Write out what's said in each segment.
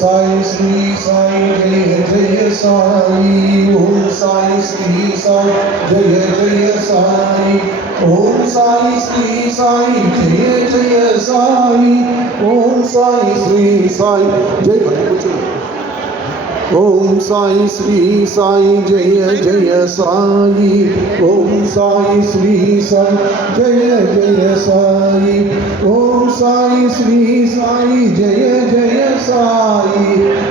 साई श्री साई जय जय साई। ओम साई श्री साई जय जय साई। ओम साई श्री साई जय जय साई। ओम साई श्री साई जय। ओम साई श्री साई जय जय साई। ओम साई श्री साई जय जय साई। ओम साई श्री साई जय जय साई।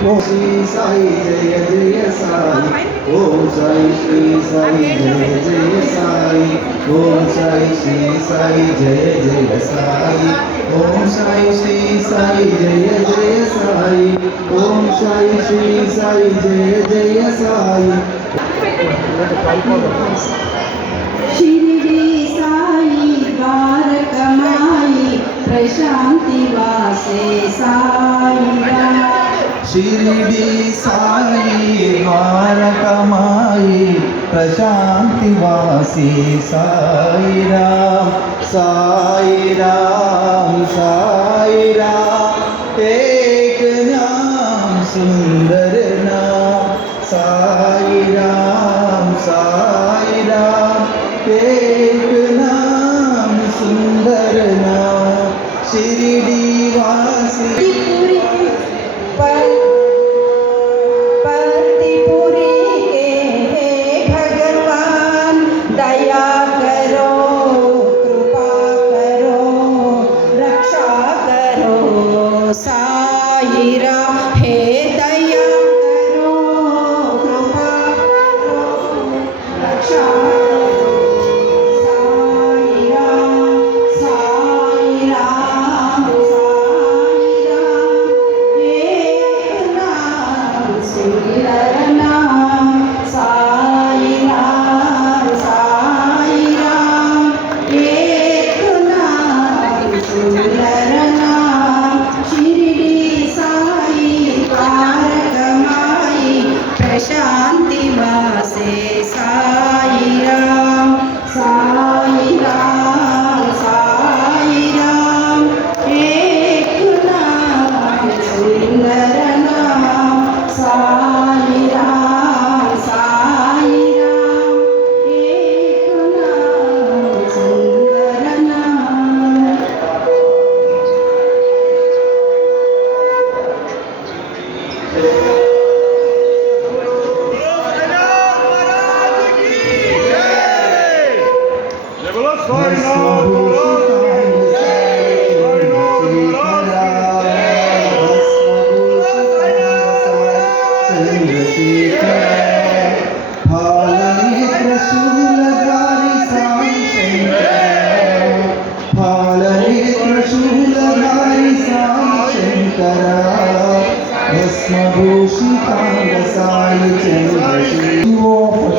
ओम श्री साई जय जय साई। ओम साई श्री साई जय जय साई। ओम साई श्री साई जय जय साई। ओम साई श्री साई जय जय साई। ओम साई श्री साई जय जय साई। शिरडी साई द्वारकमाई प्रशांति वासे साईराम। शिरडी साई द्वारकमाई प्रशांति वासी साईराम। साईराम साईराम एक नाम सुंदर नाम। साईराम साईराम एक नाम सुंदर नाम। शिरडी वासी पतिपुरी के भगवान दया करो कृपा करो रक्षा करो साईराम। हे दया करो कृपा करो रक्षा शांति वासे साईराम। साईराम साईराम एक नाम सुंदर नाम। साईराम साईराम एक नाम सुंदर नाम।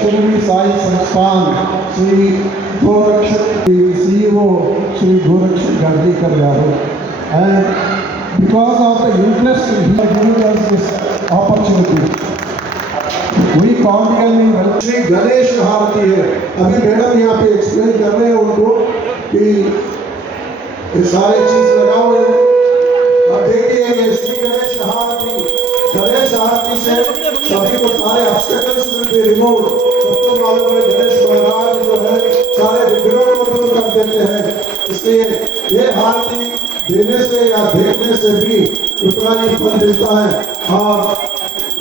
शिरडी साई संस्थान Shri गोरक्षक CEO Sri Gorakshak Gardikar Yadav, and because of the interest he has given us this opportunity, we cordially welcome। Shri Ganesh हारती है, अभी मैडम यहाँ पे एक्सप्लेन कर रहे हैं उनको कि ये सारी चीज लगाओ। अब देखिए ये श्री गणेश हारती से सभी को सारे ऑब्स्टेकल्स विल बी रिमूव्ड। सबको मालूम है गणेश महाराज जो है सारे विघ्नों को दूर कर देते हैं, इसलिए ये आरती देने से या देखने से भी उतना ही फल मिलता है। और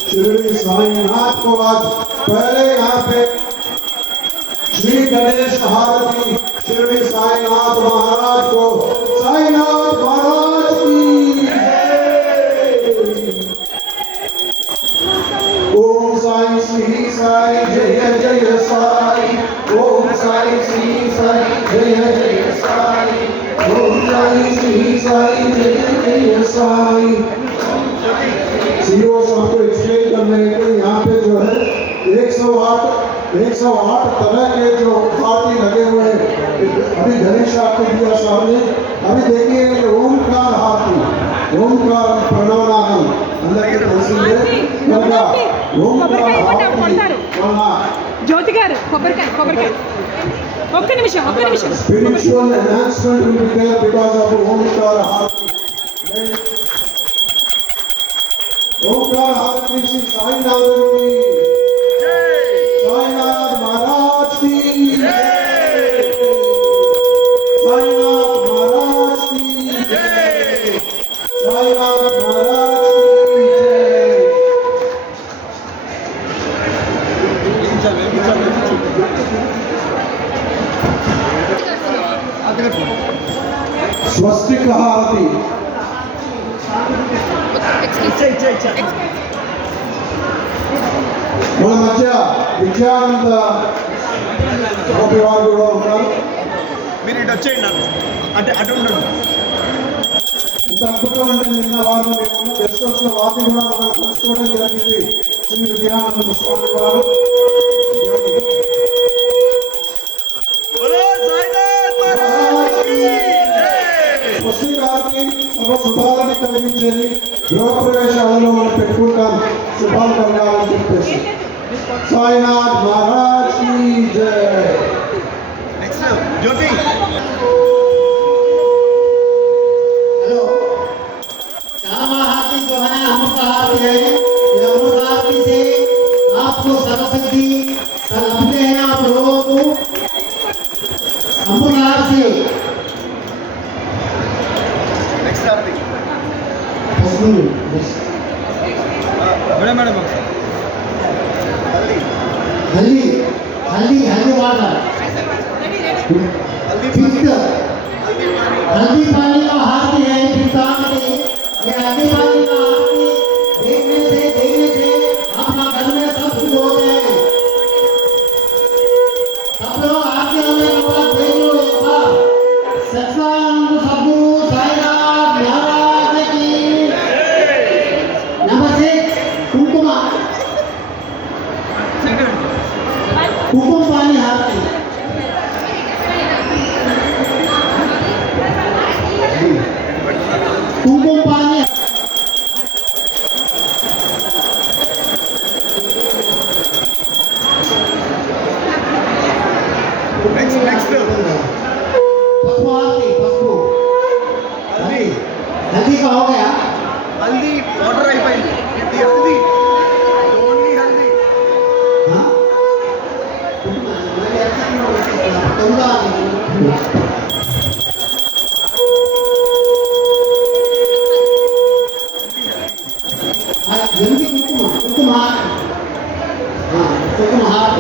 शिरडी साईनाथ को आज पहले यहाँ पे श्री गणेश आरती शिरडी साईनाथ महाराज को, साईनाथ महाराज की ओम साई श्री साई जय जय साई। ओम साई श्री साई जय जय साई। ओम साई श्री साई जय जय साई। सीओ साहब को एक्सप्लेन कर रहे हैं कि यहाँ पे जो है 108 तरह के जो पार्टी लगे हुए हैं। अभी गणेश आपको दिया साहब ने, अभी देखिए ओमकार आरती, ओमकार प्रणवनादम अंदर के तहसील జ్యోతి గారు కొబ్బరికాయ ఒక్క నిమిషం spiritual enhancement will be there because of Omkar Aarti. ओंकार आरती श्री साईनाथ की साईनाथ महाराज की साईनाथ महाराज की साईनाथ महाराज की स्वस्तिक आरती మన మధ్య విద్యానంద గోపి వారు కూడా ఉన్నారు. మీరు ఇటు వచ్చేయండి అంటే అటు ఉండండి. ఇంత అద్భుతమైన నిన్న వారు మేము గెస్ట్ హౌస్ లో వారిని కూడా మనం కలుసుకోవడం జరిగింది. శ్రీ విద్యానంద స్వామి వారు స్వస్తి గారికి సర్వ శుభాలని కలిగించేది గృహప్రవేశాలలో మనం పెట్టుకుంటాం. శుభాలు కలగాలని చెప్పేసి సాయినాథ్ మహారాజ్ की जय. నెక్స్ట్ జ్యోతి. हेलो श्यामा हाथी जो है अमृत हाथी है. ये अमृत हाथी से आपको सर्वसिद्धि अपने हैं आप लोगों को अमृत हाथी से నెక్స్ట్ ఆర్తి మేడం మేడం हल्दी हल्दी हल्दी वाटर फिफ्थ हल्दी पानी का हाथी है. पितान के ये हल्दी पानी का हाथी देखने से अपना घर में सब कुछ हो गए. सब लोग आगे होने के बाद देख लो एक बार सत्संग सद्गुरु साईनाथ महाराज की. नंबर 6 कुमकुमा कुमकुम पानी हाथी कुमकुम पानी నెక్స్ట్ నెక్స్ట్ पशु हाथी पशु हल्दी हल्दी का हो गया. హల్దీ వాటర్ అయిపోయింది. ఇది హల్దీ ఓన్లీ హల్దీ. हाँ मैंने ऐसा नहीं बोला जल्दी कुमकुम कुमकुम हाथ. हाँ कुमकुम हाथ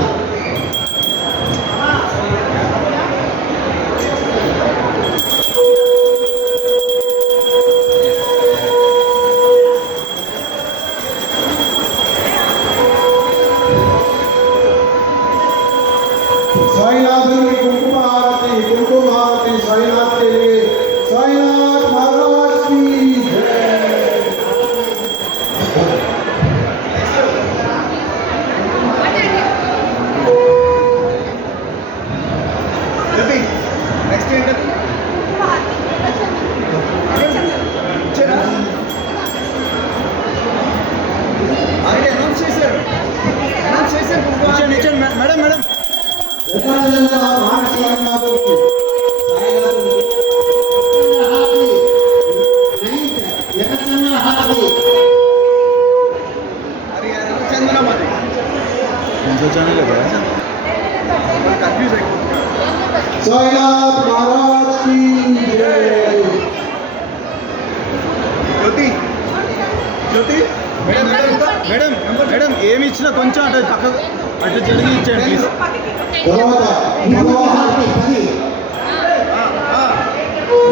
साईनाथ की कुमकुम आरती साईनाथ के लिए साईनाथ महाराज की जय. జ్యోతి నెక్స్ట్ ఏంటది? ఆల్రెడీ అనౌన్స్ చేశారు. కూర్చోండి మేడం మేడం. ఎక్కడ వెళ్ళినా మాట సాయినాథ్ की हाथी नहीं यकचंद्र हाथी అరే చందన మరి కొంచెం ఛానల్ కదా కన్ఫ్యూజ్ అయిపోయింది. साईनाथ महाराज की जय. జ్యోతి జ్యోతి మేడం మేడం మేడం మేడం ఏమి ఇచ్చినా కొంచెం అటు పక్క అటు జరిగి ఇచ్చేయండి ప్లీజ్. తర్వాత हाथी पदी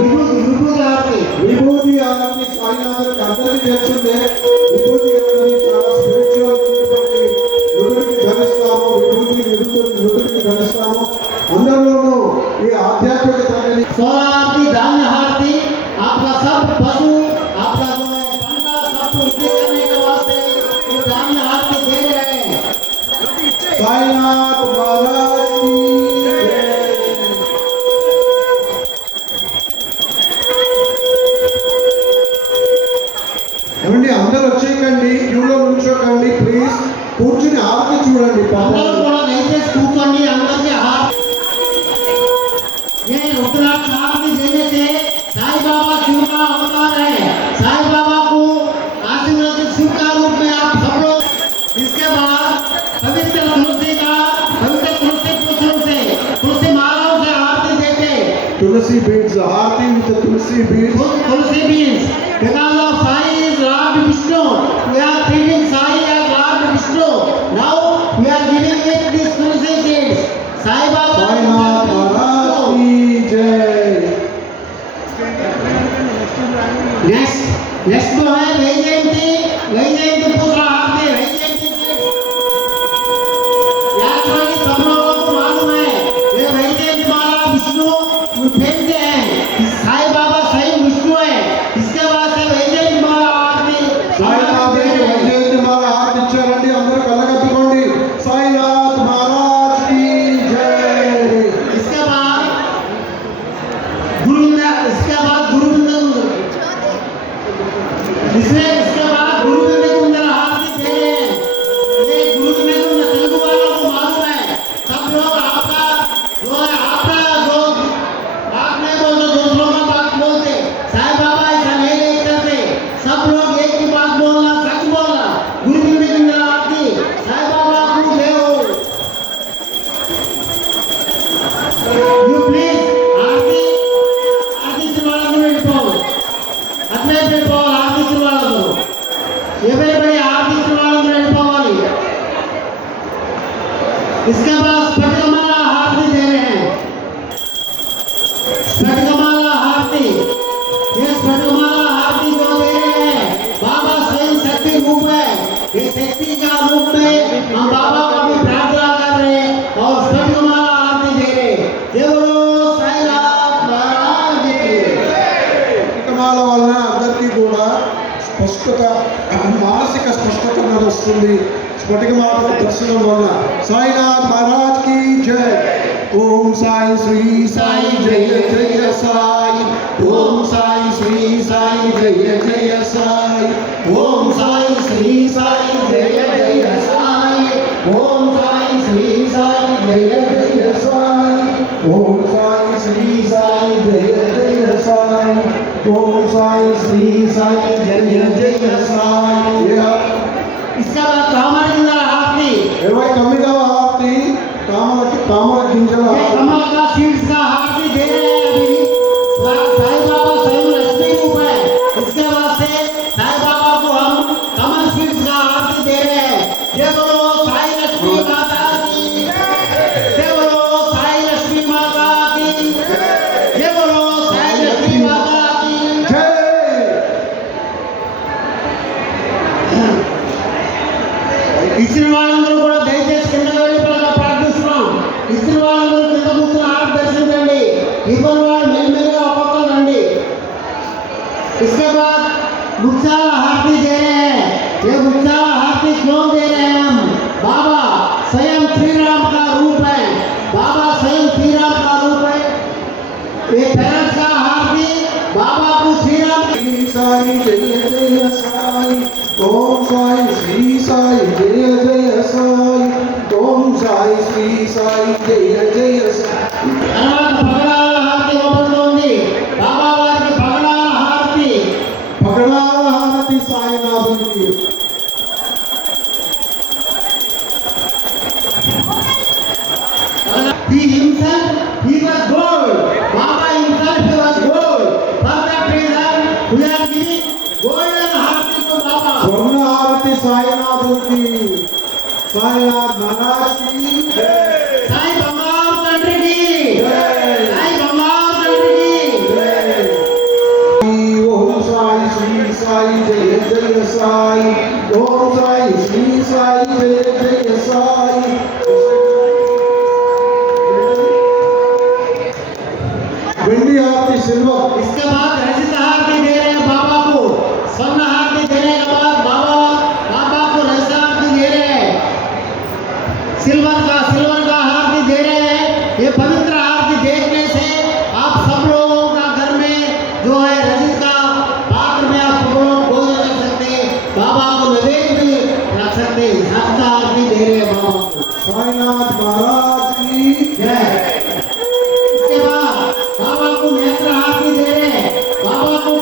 विभूति हाथी విభూతి ఆరతి సాయినాథ్ అందరికీ తెలుసుంటే విభూతి అనేది చాలా స్పిరిచువల్ నుడికి ధరిస్తాము. విభూతి నుడికి ధరిస్తాము. అందరిలోనూ ఈ ఆధ్యాత్మికత అనేది सोनार्थी धान्य हाथी आपका सब पशु आपका जो है पंडा सब कुछ करने के वास्ते ये धान्य हाथी दे रहे हैं. साईनाथ महाराज की जय. ఏమండి అందరూ వచ్చేయకండి, క్యూలో నుంచోకండి ప్లీజ్. కూర్చుని ఆరతి చూడండి పాపం. అందరూ కూడా దయచేసి కూర్చోండి. అందరికీ ये रुद्राक्ष आरती देने से साईं बाबा शिव का अवतार है. साईं बाबा को आशीर्वाद स्वीकार tulsi beads, aarti with the tulsi beads. Tulsi beans. Because of Sai is Lord Vishnu, we are treating Sai as Lord Vishnu. Now we are giving it this tulsi seeds. Sai Baba. Sainath Maharaj की जय. Next जो है वैजयंती पुत्र आरती Vaijayanti seeds. याद रखिए सब लोगों को मालूम है ये वैजयंती माला विष्णु फेंकते हैं. साई बाबा स्वयं विष्णु है. इसके बाद से वैजयंती माला आरती साईनाथ की वैजयंती माला हाथ इच्छारंడి అందరూ కళ్ళగత్తుకోండి. साईनाथ महाराज की जय. इसके बाद गुरुविंद इसके बाद गुरुविंद कुंदर आरती दे रहे हैं. ये गुरुविंद कुंदर तेलुगु वालों को मालूम है. सब लोग आपका जो है आपका जो बात नहीं बोलते दूसरों का बात बोलते. साईं बाबा ऐसा नहीं करते. सब लोग एक ही बात बोलना सच बोलना. गुरुविंद कुंदर आरती साईं बाबा को देओ. You please आरती सिलवाना వెళ్ళిపోవాలి. అట్లే వెళ్ళిపోవాలి. ఆరతి సిలవాలదు ఎవరిబడి ఆరతి సిలవాలదు వెళ్ళిపోవాలి. इसके बाद स्फटिकमाला आरती दे रहे हैं. स्फटिकमाला आरती ये स्फटिकमाला आरती जो दे रहे हैं बाबा स्वयं शक्ति रूप है. ये शक्ति का रूप में हम बाबा का भी प्रार्थना कर रहे हैं और स्फटिकमाला आरती दे रहे हैं. जय बोलो साईनाथ महाराज की. స్ఫటికమాల వలన అందరికీ కూడా స్పష్టత మానసిక స్పష్టత అనేది వస్తుంది. స్ఫటికమాల దర్శనం వలన. సాయినాథ్ మహారాజ్ की जय. ఓం సాయి శ్రీ సాయి జయ జయ సాయి. ఓం సాయి శ్రీ సాయి జయ జయ సాయి. ఓం సాయి శ్రీ సాయి జయ జయ సాయి. ఓం సాయి శ్రీ సాయి జయ జయ సాయి. ఓం సాయి శ్రీ సాయి జయ జయ సాయి. ఓం సాయి శ్రీ సాయి జయ జయ సాయి. इसके बाद कामर आरती 29వ ఆరతి తామర గింజల ये कमल का सीड्स का आरती दे रहे हैं. अभी साईं बाबा स्वयं लक्ष्मी रूप है. इसके बाद से साईं बाबा को हम कमल सीड्स का आरती दे रहे हैं. जय बोलो साई लक्ष्मी माता की. जय बोलो साई लक्ष्मी माता की. जय बोलो साई लक्ष्मी माता की. జై. ఇచ్చిన వాళ్ళందరూ కూడా దయచేసి కింద వెళ్ళి ప్రార్థిస్తున్నాం. ఇచ్చిన వాళ్ళందరూ కింద కూర్చొని ఆర్ట్ దర్శించండి. ఇవ్వని వాళ్ళు మెల్లిమెల్లిగా ఒక్కొక్కరు రండి. इसके बाद गुच्छाला आरती दे रहे हैं. ये गुच्छाला आरती क्यों दे रहे हैं हम? बाबा स्वयं श्री राम का रूप है. बाबा स्वयं श्री राम का रूप है. ये पेरेंट्स का आरती बाबा को श्री राम శ్రీ సాయి జయ జయ సాయి. ఓం సాయి శ్రీ సాయి జయ జయ సాయి. ఓం సాయి శ్రీ సాయి జయ జయ సాయి. తర్వాత పగడాల హారతి ఇవ్వబడుతోంది. బాబా వారికి పగడాల హారతి. పగడాల హారతి సాయినాథునికి. He himself, he was gold. Baba himself, he was gold. For that reason, we are giving golden harati to Baba. స్వర్ణ హారతి సాయినాథునికి. సాయినాథ్ మహారాజ్ की जय. Sai Bamar country ki. जय. Sai Bamar country ki. Om Sai Shri Sai జయ జయ సాయి. ఓం సాయి శ్రీ సాయి జయ జయ సాయి. వెండి హారతి సిల్వర్. इसके बाद रजत हारती दे रहे हैं बाबा को. स्वर्ण हारती देने के बाद बाबा को रजत हारती दे रहे हैं. सिल्वर का हारती दे रहे हैं. ये पवित्र आरती देखने से आप सब लोगों का घर में जो है रजत का पात्र में आप सब लोग भोजन कर सकते हैं. बाबा को नैवेद्य भी रख सकते हैं. रजत आरती दे रहे हैं बाबा को. साईनाथ महाराज की जय. इसके बाद बाबा को नेत्र आरती दे रहे हैं. बाबा को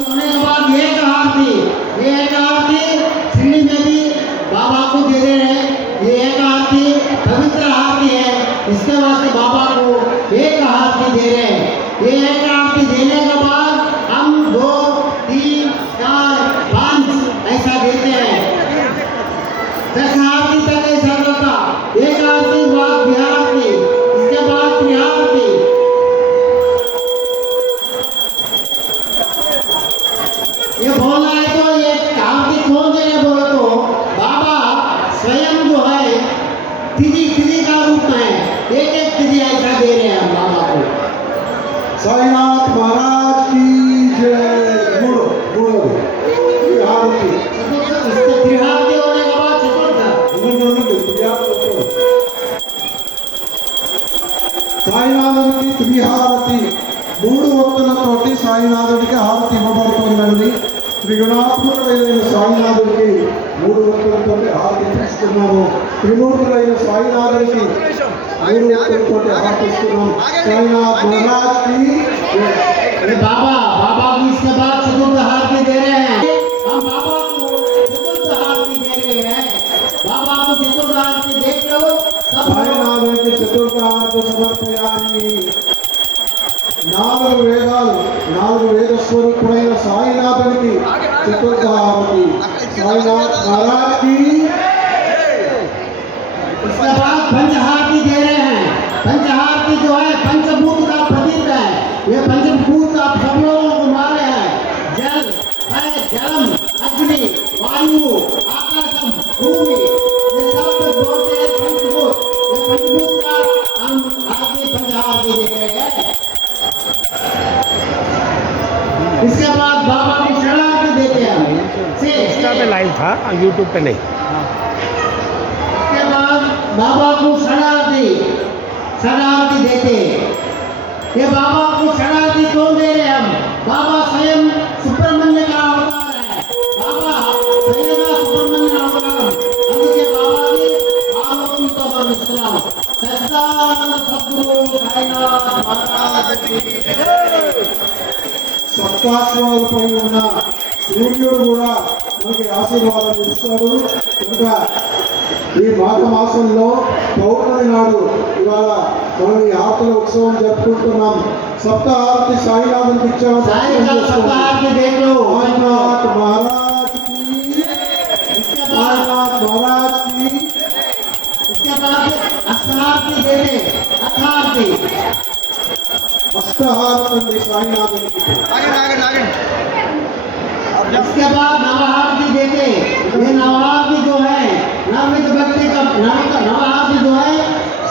होने के बाद एक आरती, ये एक आरती दिल्ली में भी बाबा को दे रहे हैं। ये एक आरती पवित्र आरती है, इसके वास्ते बाबा को एक आरती दे रहे हैं। ये एक आरती देने के बाद हम 2, 3, 4, 5 ऐसा देते हैं। 10 आरती तक ऐसा होता। एक आरती बाद बिहारती, इसके बाद त्रिहारती। ये बोलना है तो ये आरती कौन दे रहे बोले तो बाबा स्वयं जो है तिथि का रूप में एक तिथि ऐसा दे रहे हैं हम बाबा को। साईनाथ महाराज की जय। बोलो आरती इसके त्रिहारती होने के बाद సాయినాథుడికి త్రిహారతి 3 వక్తులతోటి సాయినాథుడికి హారతి ఇవ్వబడుతుందండి. త్రిగుణాత్మకుడైన సాయినాథుడికి 3 వక్తులతోటి హారతి ఇస్తున్నాము. త్రిమూర్తులైన సాయినాథుడికి 3 వక్తులతోటి హారతి ఇస్తున్నాము. సాయినాథ్ మహారాజ్ కి జై. अरे बाबा को इसके बाद चतुर्थ आरती दे रहे हैं। हम बाबा को चतुर्थ आरती दे रहे हैं। बाबा को चतुर्थ आरती देख लो सब लोग। సాయినాథుడికి చతుర్థార్థ సమర్పయామి. 4 వేదాలు 4 వేద స్వరూపుడైన సాయినాథుడికి చతుర్థారతి. సాయినాథ్ మహారాజ్ కి इसके बाद पंचहारती दे रहे हैं। पंचहारती जो है पंचभूत का प्रतीक है। ये पंचभूत आप सब लोगों को मारे हैं। जल है, जलम, अग्नि, वायु, आकाशम, भूमि, ये सब बोलते हैं पंचभूत। ये पंचभूत का हम आरती पंचहारती दे रहे हैं। इसके बाद बाबा को शरणार्थी देते हैं हम। इंस्टा पे लाइव था, यूट्यूब पे नहीं। उसके बाद बाबा को शरणार्थी देते। ये बाबा को शरणार्थी क्यों दे रहे हम? बाबा स्वयं सुब्रह्मण्य का अवतार है। बाबा स्वयं का सुब्रह्मण्य अवतार। అందుకే బాబాకి ఆలోచనతో భావిస్తున్నాం. సద్దాన సద్గురు సాయినాథ్ మహారాజ్ కి సప్తాశ్వాలపై ఉన్న సూర్యుడు కూడా మనకి ఆశీర్వాదం ఇస్తాడు. కనుక ఈ మాఘమాసంలో పౌర్ణమి నాడు ఇవాళ మనం ఈ ఆరతుల ఉత్సవం జరుపుకుంటున్నాం. సప్త ఆరతి సాయినాథునికి ఇచ్చాము. साई का सप्ताहारती देख लो। సాయినాథ్ మహారాజ్ కి, इसके बाद సాయినాథ్ మహారాజ్ కి. इसके बाद अष्टहारती देते। अष्टहारती అష్టహారతండి సాయినాథునికి. आगे इसके बाद नवहारती देते। ये नवहारती जो है नवनीत व्यक्ति का नवहारती जो है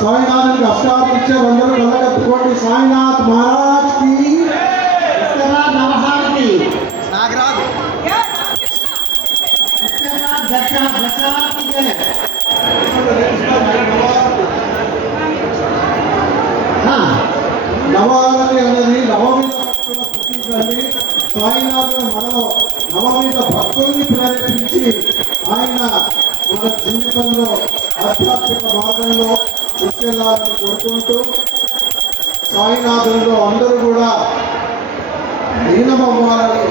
సాయినాథునికి అష్టాహారతి ఇచ్చారు. అందరూ కళ్ళగట్టుకోండి. సాయినాథ్ మహారాజ్ కి. इसके बाद नवहारती। नागराज इसके बाद दशहारती है। हाँ నవారతి అనేది నవమీద భక్తుల ప్రతీక అండి. సాయినాథుడు మనలో నవమీద భక్తుల్ని ప్రేరేపించి ఆయన మన జీవితంలో ఆధ్యాత్మిక మార్గంలో తీసుకెళ్లాలని కోరుకుంటూ సాయినాథుడిలో అందరూ కూడా లీనమవ్వాలని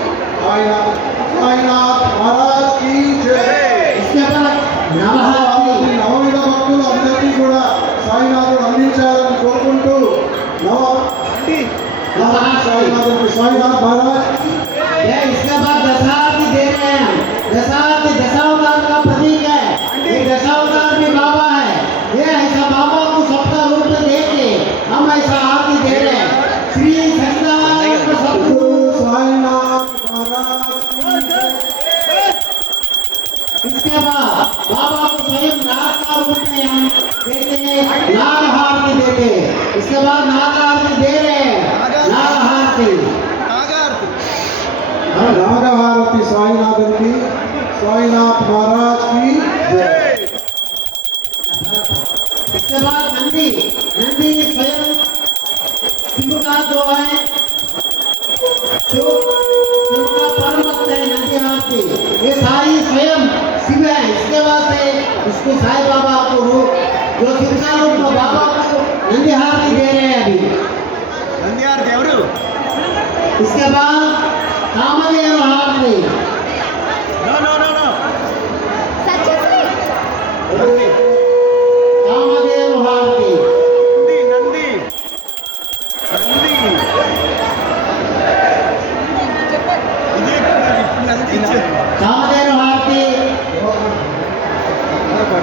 ఆయన సాయినాథ్ మహారాజ్ కి జై. इसके बाद नवहारती నవమీద భక్తులు అందరికీ కూడా సాయినాథుడు అందించాలని కోరుకుంటూ సాయినాథుడికి సాయినాథ్ మహారాజ్ ये इसके बाद दशहारती दे रहे हैं। दशहारती दशावतार का प्रतीक है। ये दशावतार भी बाबा है। ये ऐसा बाबा को सबका रूप में देके हम ऐसा आरती दे रहे हैं। श्री सच्चिदानंद सद्गुरु। సాయినాథ్ మహారాజ్ కి జై. इसके बाद बाबा को स्वयं नाग का रूप में हम देते हैं। नाग आरती देते। इसके बाद नाग आरती दे रहे हैं। नाग आरती నాగహారతి సాయినాథునికి సాయినాథ్ మహారాజ్ కి జై. इसके बाद नंदी स्वयं शिव का जो है शिव का परम भक्त है। नंदी आरती ये साई स्वयं शिव है। इसके वास्ते इसको साई बाबा को रूप जो शिव का रूप में बाबा को नंदी आरती दे रहे हैं अभी। నంద్యార్ ఎవరు? इसके बाद కామధేను హారతి no no no no Kamadhenu హారతి నంది నంది ఇది ఇప్పుడు నంది ఇచ్చే కామధేను హారతి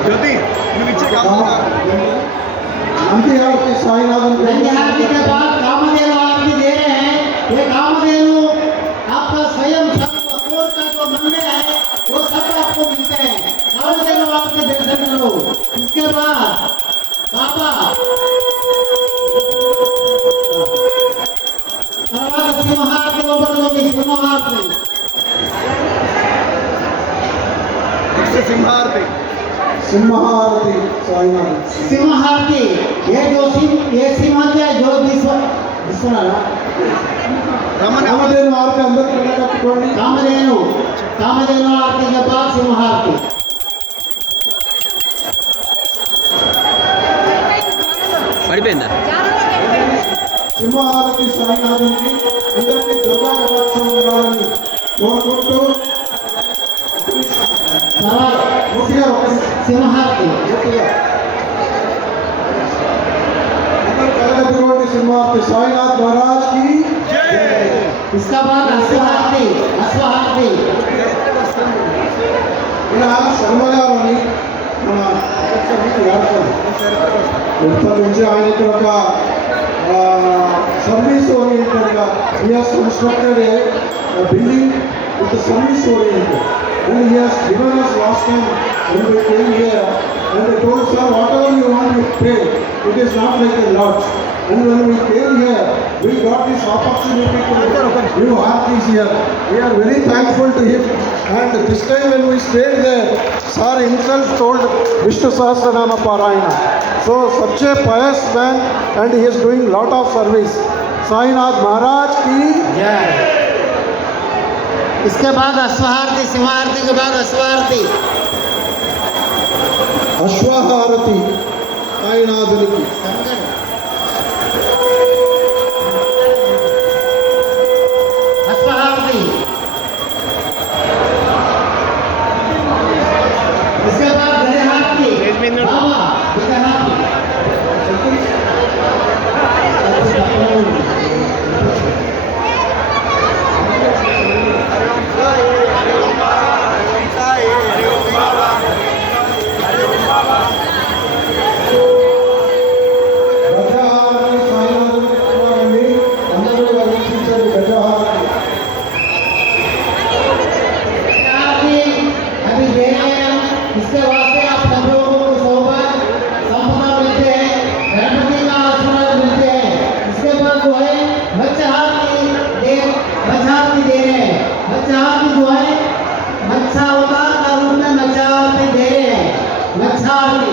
జ్యోతి నువ్వు ఇచ్చే नंदी आरती साईनाथन नंदी आरती के बाद कामधेनु आरती दे रहे हैं। ये कामधेनु आपका स्वयं सब कोर का जो मंदिर है वो सब आपको मिलते हैं। कामधेनु आरती दर्शन करो। इसके बाद बाबा सिंहारती ओबरलोगी सिंहारती సింహార్తి सिंहारती साईनाथन सिंहारती ये जो सिंह ये सिंह है जो विश्वनाथ రమణ कामधेनु आरती अंदर करने का पकड़नी कामधेनु कामधेनु आरती के बाद सिंहारती పడిపోయిందా సింహారతి సాయినాథునికి అందరికీ దుర్గా కటాక్షం ఉండాలని కోరుకుంటూ పూర్తిగా सिंहारती అందరూ కలగతున్నటువంటి సింహారతి సాయినాథ్ మహారాజ్ కి इसका बाद अश्वहारती अश्वहारती ఇలా శర్మ గారు అని మన ఉత్తర నుంచి ఆయన ఇక్కడ ఒక service ఓరియంటెడ్గా he has constructed a building with a service oriented and he has given us last time when we came here and they told us, sir, whatever you want you pay, it is not like a lodge. And when we came here we got this opportunity to give aartis here. We are very thankful to him, and this time when we stayed there sir himself told Vishnu Sahasranama Parayana. So such a pious man and he is doing lot of service. Sainath Maharaj ki जय। इसके बाद अश्वहारती सिंहारती के बाद अश्वहारती Ashwaharati Sainathuniki अश्वहारती इसके बाद गजहारती बाबा गजहारती Gajaharati Sainathuniki కుమారుని అందరూ వీక్షించండి. గజహారతి गजहारती अभी दे रहे हैं। इसके वास्ते आप सब लोगों को सौभाग्य संपदा मिलते हैं, गणपति का आशीर्वाद मिलते हैं। इसके बाद जो है बच्चाहारती दे रहे हैं। बच्चाहारती जो है मच्छा अवतार का रूप में बच्चाहारती दे रहे हैं। बच्चाहारती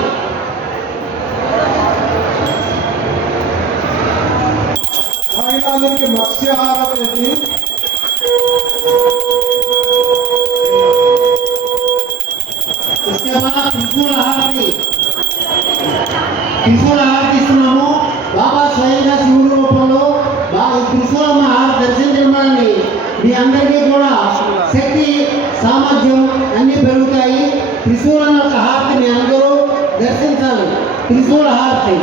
సాయినాథునికి మత్స్యహారతి అని इसके बाद त्रिशूल हारती त्रिशूल हारती ఇస్తున్నాము బాబా స్వయంగా శివుడు రూపంలో త్రిశూలం దర్శనం చేయమని మీ అందరికీ కూడా శక్తి సామర్థ్యం అన్ని పెరుగుతాయి. త్రిశూలం యొక్క హారతి మీ అందరూ దర్శించాలి. త్రిశూల హారతి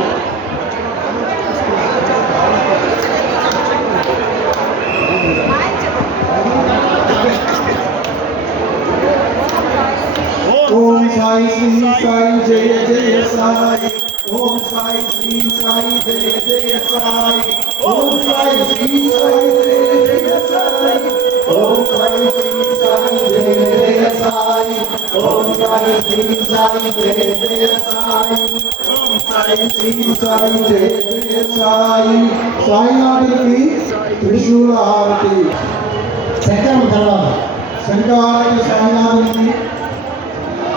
ఓం సాయి శ్రీ సాయి జయ జయ సాయి. ఓం సాయి శ్రీ సాయి జయ జయ సాయి. ఓం సాయి శ్రీ సాయి జయ జయ సాయి. ఓం సాయి శ్రీ సాయి జయ జయ సాయి. ఓం సాయి శ్రీ సాయి జయ జయ సాయి. ఓం సాయి శ్రీ సాయి జయ జయ సాయి. సాయినాథునికి త్రిశూల హారతి. చక్రం తర్వాత శంకరాచార్య సాయినాథునికి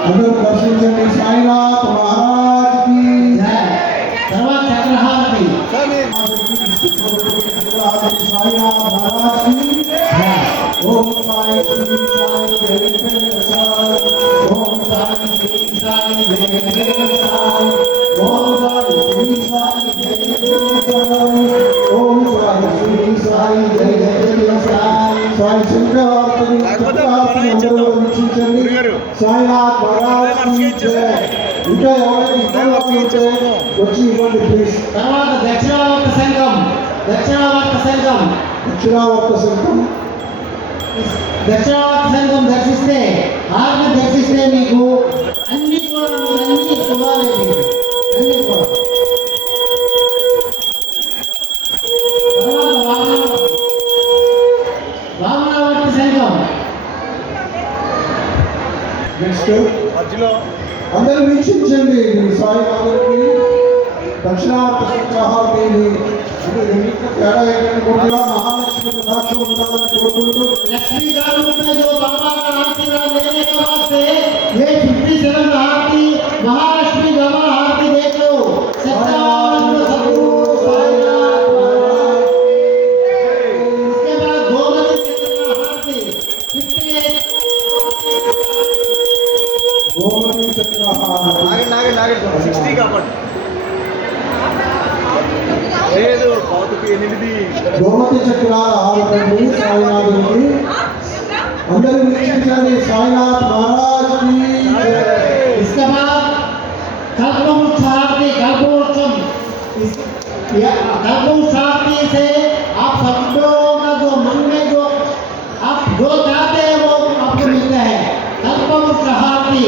అందరూ దర్శించండి. సాయినాథ్ మహారాజ్ కి జై. తర్వాత చక్రహారతి సాయినాథ్ మహారాజ్ కి జై. ఓం సాయి శ్రీ సాయి జయ జయ సాయి. ఓం సాయి శ్రీ సాయి జయ జయ సాయి. ఓం సాయి శ్రీ సాయి జయ జయ సాయి. ఓం సాయి శ్రీ సాయి జయ జయ సాయి. సాయి శంకర అందరూ వీక్షించండి. సాయినాథ్ మహారాజ్ కి జై. ఇంకా ఎవరైనా ఇబ్బంది ఉంటే వచ్చి ఇవ్వండి ప్లీజ్. తర్వాత దక్షిణావర్త సంఘం దక్షిణావర్త సంఘం దర్శిస్తే ఆత్మ దర్శిస్తే మీకు అన్ని కూడా అన్ని శుభాలే మీకు అన్ని కూడా. తర్వాత వామనావర్త సంఘం నెక్స్ట్ మధ్యలో అందరూ వీక్షించండి. సాయినాథుడికి దక్షిణావర్త సంఘాన్ని తేడా ఏంటంటే మహాలక్ష్మి కటాక్షం ఉండాలని కోరుకుంటూ लक्ष्मी का रूप में जो बाबा का आशीर्वाद लेने के वास्ते ये 57 आरती महालक्ष्मी बाबा आरती देख लो. सच्चिदानंद सद्गुरु साईनाथ महाराज. इसके बाद गोमती चक्र आरती 58 గోమతి చక్రహారం ఆగండి 60 కాబట్టి లేదు 8. గోమతి చక్రాల హారతండి సాయినాథుడికి. అందరూ వీక్షించండి. సాయినాథ్ మహారాజ్ కి జై. इसके बाद कल्पवृक्ष आरती कल्पवृक्षम कल्पवृक्ष आरती से आप सब लोगों का जो मन में जो आप जो चाहते हैं वो आपको मिलता है. कल्पवृक्ष आरती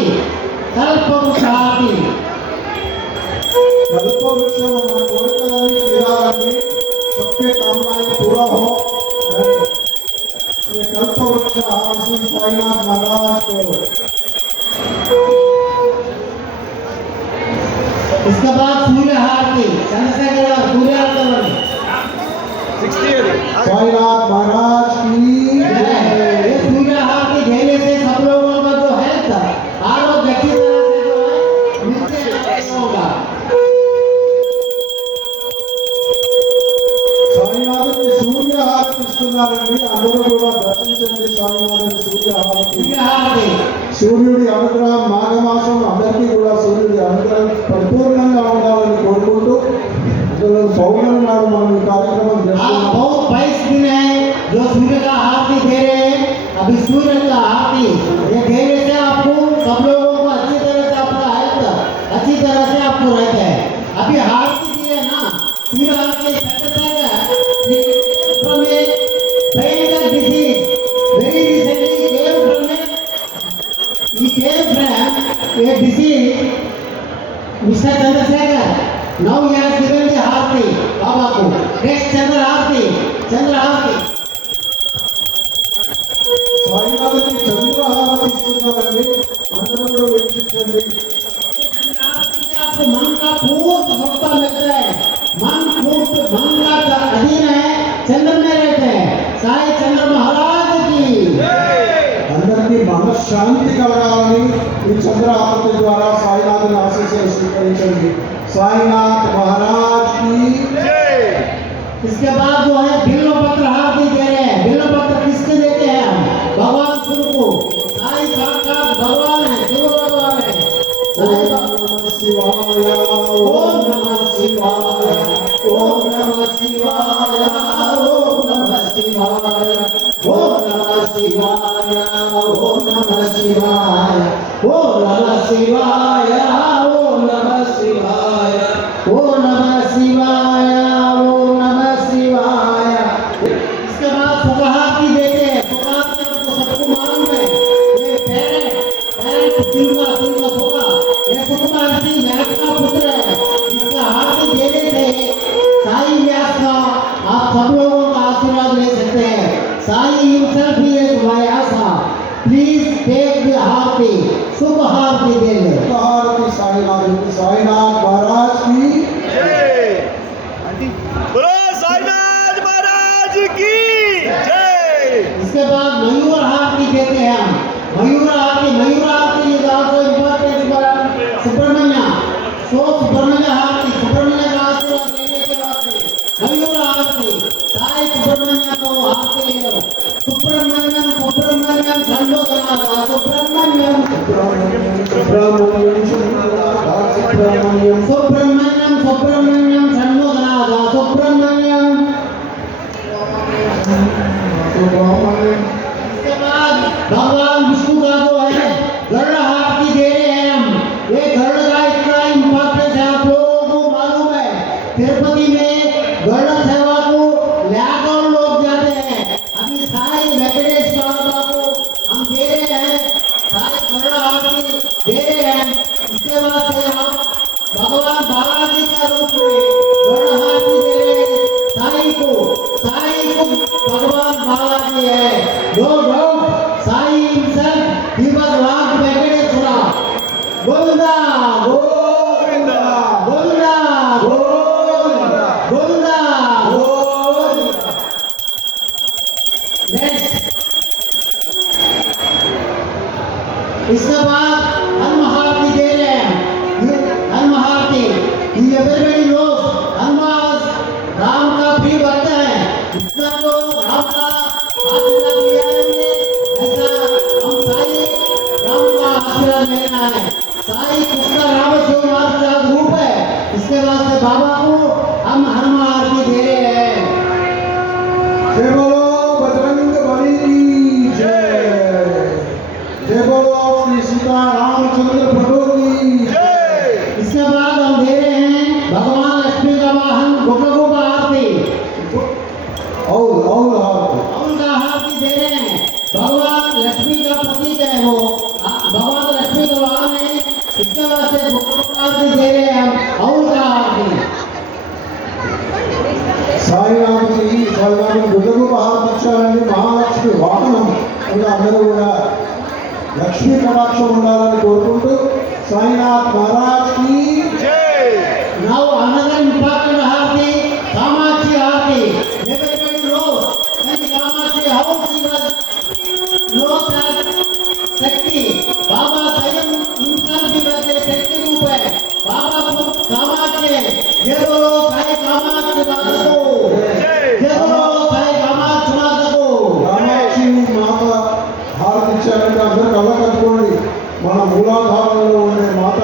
कल्पवृक्षम మన కోరికలన్నీ తీరాలని सबके कामनाएं पूरा हो. ये कल्पवृक्ष श्री साईनाथ महाराज को. इसके बाद सूर्य आरती चंद्रशेखर सूर्य आरती 60 అది साईनाथ महाराज की जय. ये सूर्य आरती देने से सब लोगों का जो हेल्थ आरोग्य अच्छी तरह से जो है मिलते होगा. సాయినాథుడికి సూర్య హారతి ఇస్తున్నారండి. అందరూ కూడా దర్శించండి సాయినాథుడి సూర్య హారతి. सूर्य आरती సూర్యుడి అనుగ్రహం మాఘమాసం అందరికీ కూడా సూర్యుడి అనుగ్రహం పరిపూర్ణంగా ఉండాలని కోరుకుంటూ అందులో పౌర్ణమి నాడు మనం ఈ కార్యక్రమం आप చేస్తున్నాం. बहुत 22 दिन है जो सूर्य का आरती दे रहे हैं. अभी सूर्य का आरती ये देने से आपको सब लोगों को अच्छी तरह से आपका हेल्थ अच्छी तरह से आपको रहता है. अभी आरती दिए ना सूर्य आरती from a भयंकर disease very recently he came from a disease. Mr. Chandrasekhar now he has given the आरती बाबा को. Next चंद्र आरती సాయినాథుడికి చంద్ర హారతి ఇస్తున్నారండి. అందరూ కూడా వీక్షించండి. आपको मन का पूर्ण सत्ता मिलता है. मन का अधीन है चंद्र में रहते हैं. साई चंद्र महाराज की అందరికీ మనశ్శాంతి కలగాలని ఈ చంద్ర హారతి ద్వారా సాయినాథుని ఆశీస్సులు స్వీకరించండి. సాయినాథ్ మహారాజ్ की జై. इसके बाद जो है बिल्वपत्र आरती दे रहे हैं. बिल्वपत्र किसके देते हैं हम? भगवान शिव को. साई साक्षात भगवान है शिव भगवान है. साई ओम नमः शिवाय ओम नमः शिवाय ओम नमः शिवाय ओम नमः शिवाय ओम नमः शिवाय ओम नमः शिवाय ओम नमः शिवाय ओम नमः शिवाय ओम नमः शिवाय ओम नमः शिवाय. इसके बाद सुखाती देते हैं. सुखाती आपको सबको मालूम है. ये पैरेंट सिंगा सुखा ये सुकुमार सिंह व्यास का पुत्र है. इसका आरती देने से साई व्यास का आप सब लोगों का आशीर्वाद ले सकते हैं. Sai himself he is Vyasa. Please take the आरती शुभ आरती दे ले. హారతి సాయినాథ్ మహారాజ్ की జై. बोलो साईनाथ महाराज की जय. इसके बाद मयूर आरती देते हैं हम. मयूर आरती is also important for Subramanya. सो सुब्रमण्य आरती सुब्रमण्य का आशीर्वाद लेने के वास्ते मयूर आरती साई सुब्रमण्य को आरती ले लो. सुब्रमण्यम संडोदनागा सुब्रमण्यम सुब्रमण्यम संडोदनागा सुब्रमण्यम. इसके बाद भगवान इसके बाद हनुम आरती दे रहे हैं। हनुम आरती एवरीबडी नोस हनुमान राम का प्रिय भक्त है। इतना तो राम का आशीर्वाद लिया है हमने, ऐसा हम साई राम का आशीर्वाद लेना है। साई उसका राम शिव का रूप है। इसके बाद से बाबा को हम हनुम आरती दे रहे हैं। जय बोलो बजरंग बली की जय। जय बोलो श्री सीता रामचंद्र प्रभु की जय। इसके बाद हम दे रहे हैं भगवान लक्ष्मी का वाहन गोपगोप आरती और का आरती दे रहे हैं। भगवान लक्ष्मी का प्रतीक है वो, भगवान लक्ष्मी का वाहन है। इसके बाद से गोपगोप आरती दे रहे हैं हम और का आरती। సాయినాథుని గుడ్డకు ఆరంభించాలని మహాలక్ష్మి వాహనం ఇలా అందరూ కూడా లక్ష్మీ కటాక్షం ఉండాలని కోరుకుంటూ సాయినాథ్ మహారాజ్ కి Now another important Aarti Kamakshi Aarti. Everybody knows that Kamakshi how she was known as शक्ति। बाबा स्वयं इंसान की वजह शक्ति रूप है। बाबा को कामाक्षी जय बोलो साई कामाक्षी माता को जय बोलो साई कामाक्षी माता को। కామాక్షి మాత హారతిచ్చారంటే అందరూ కళ్ళ కట్టుకోండి. మన మూలాధారంలో ఉండే మాత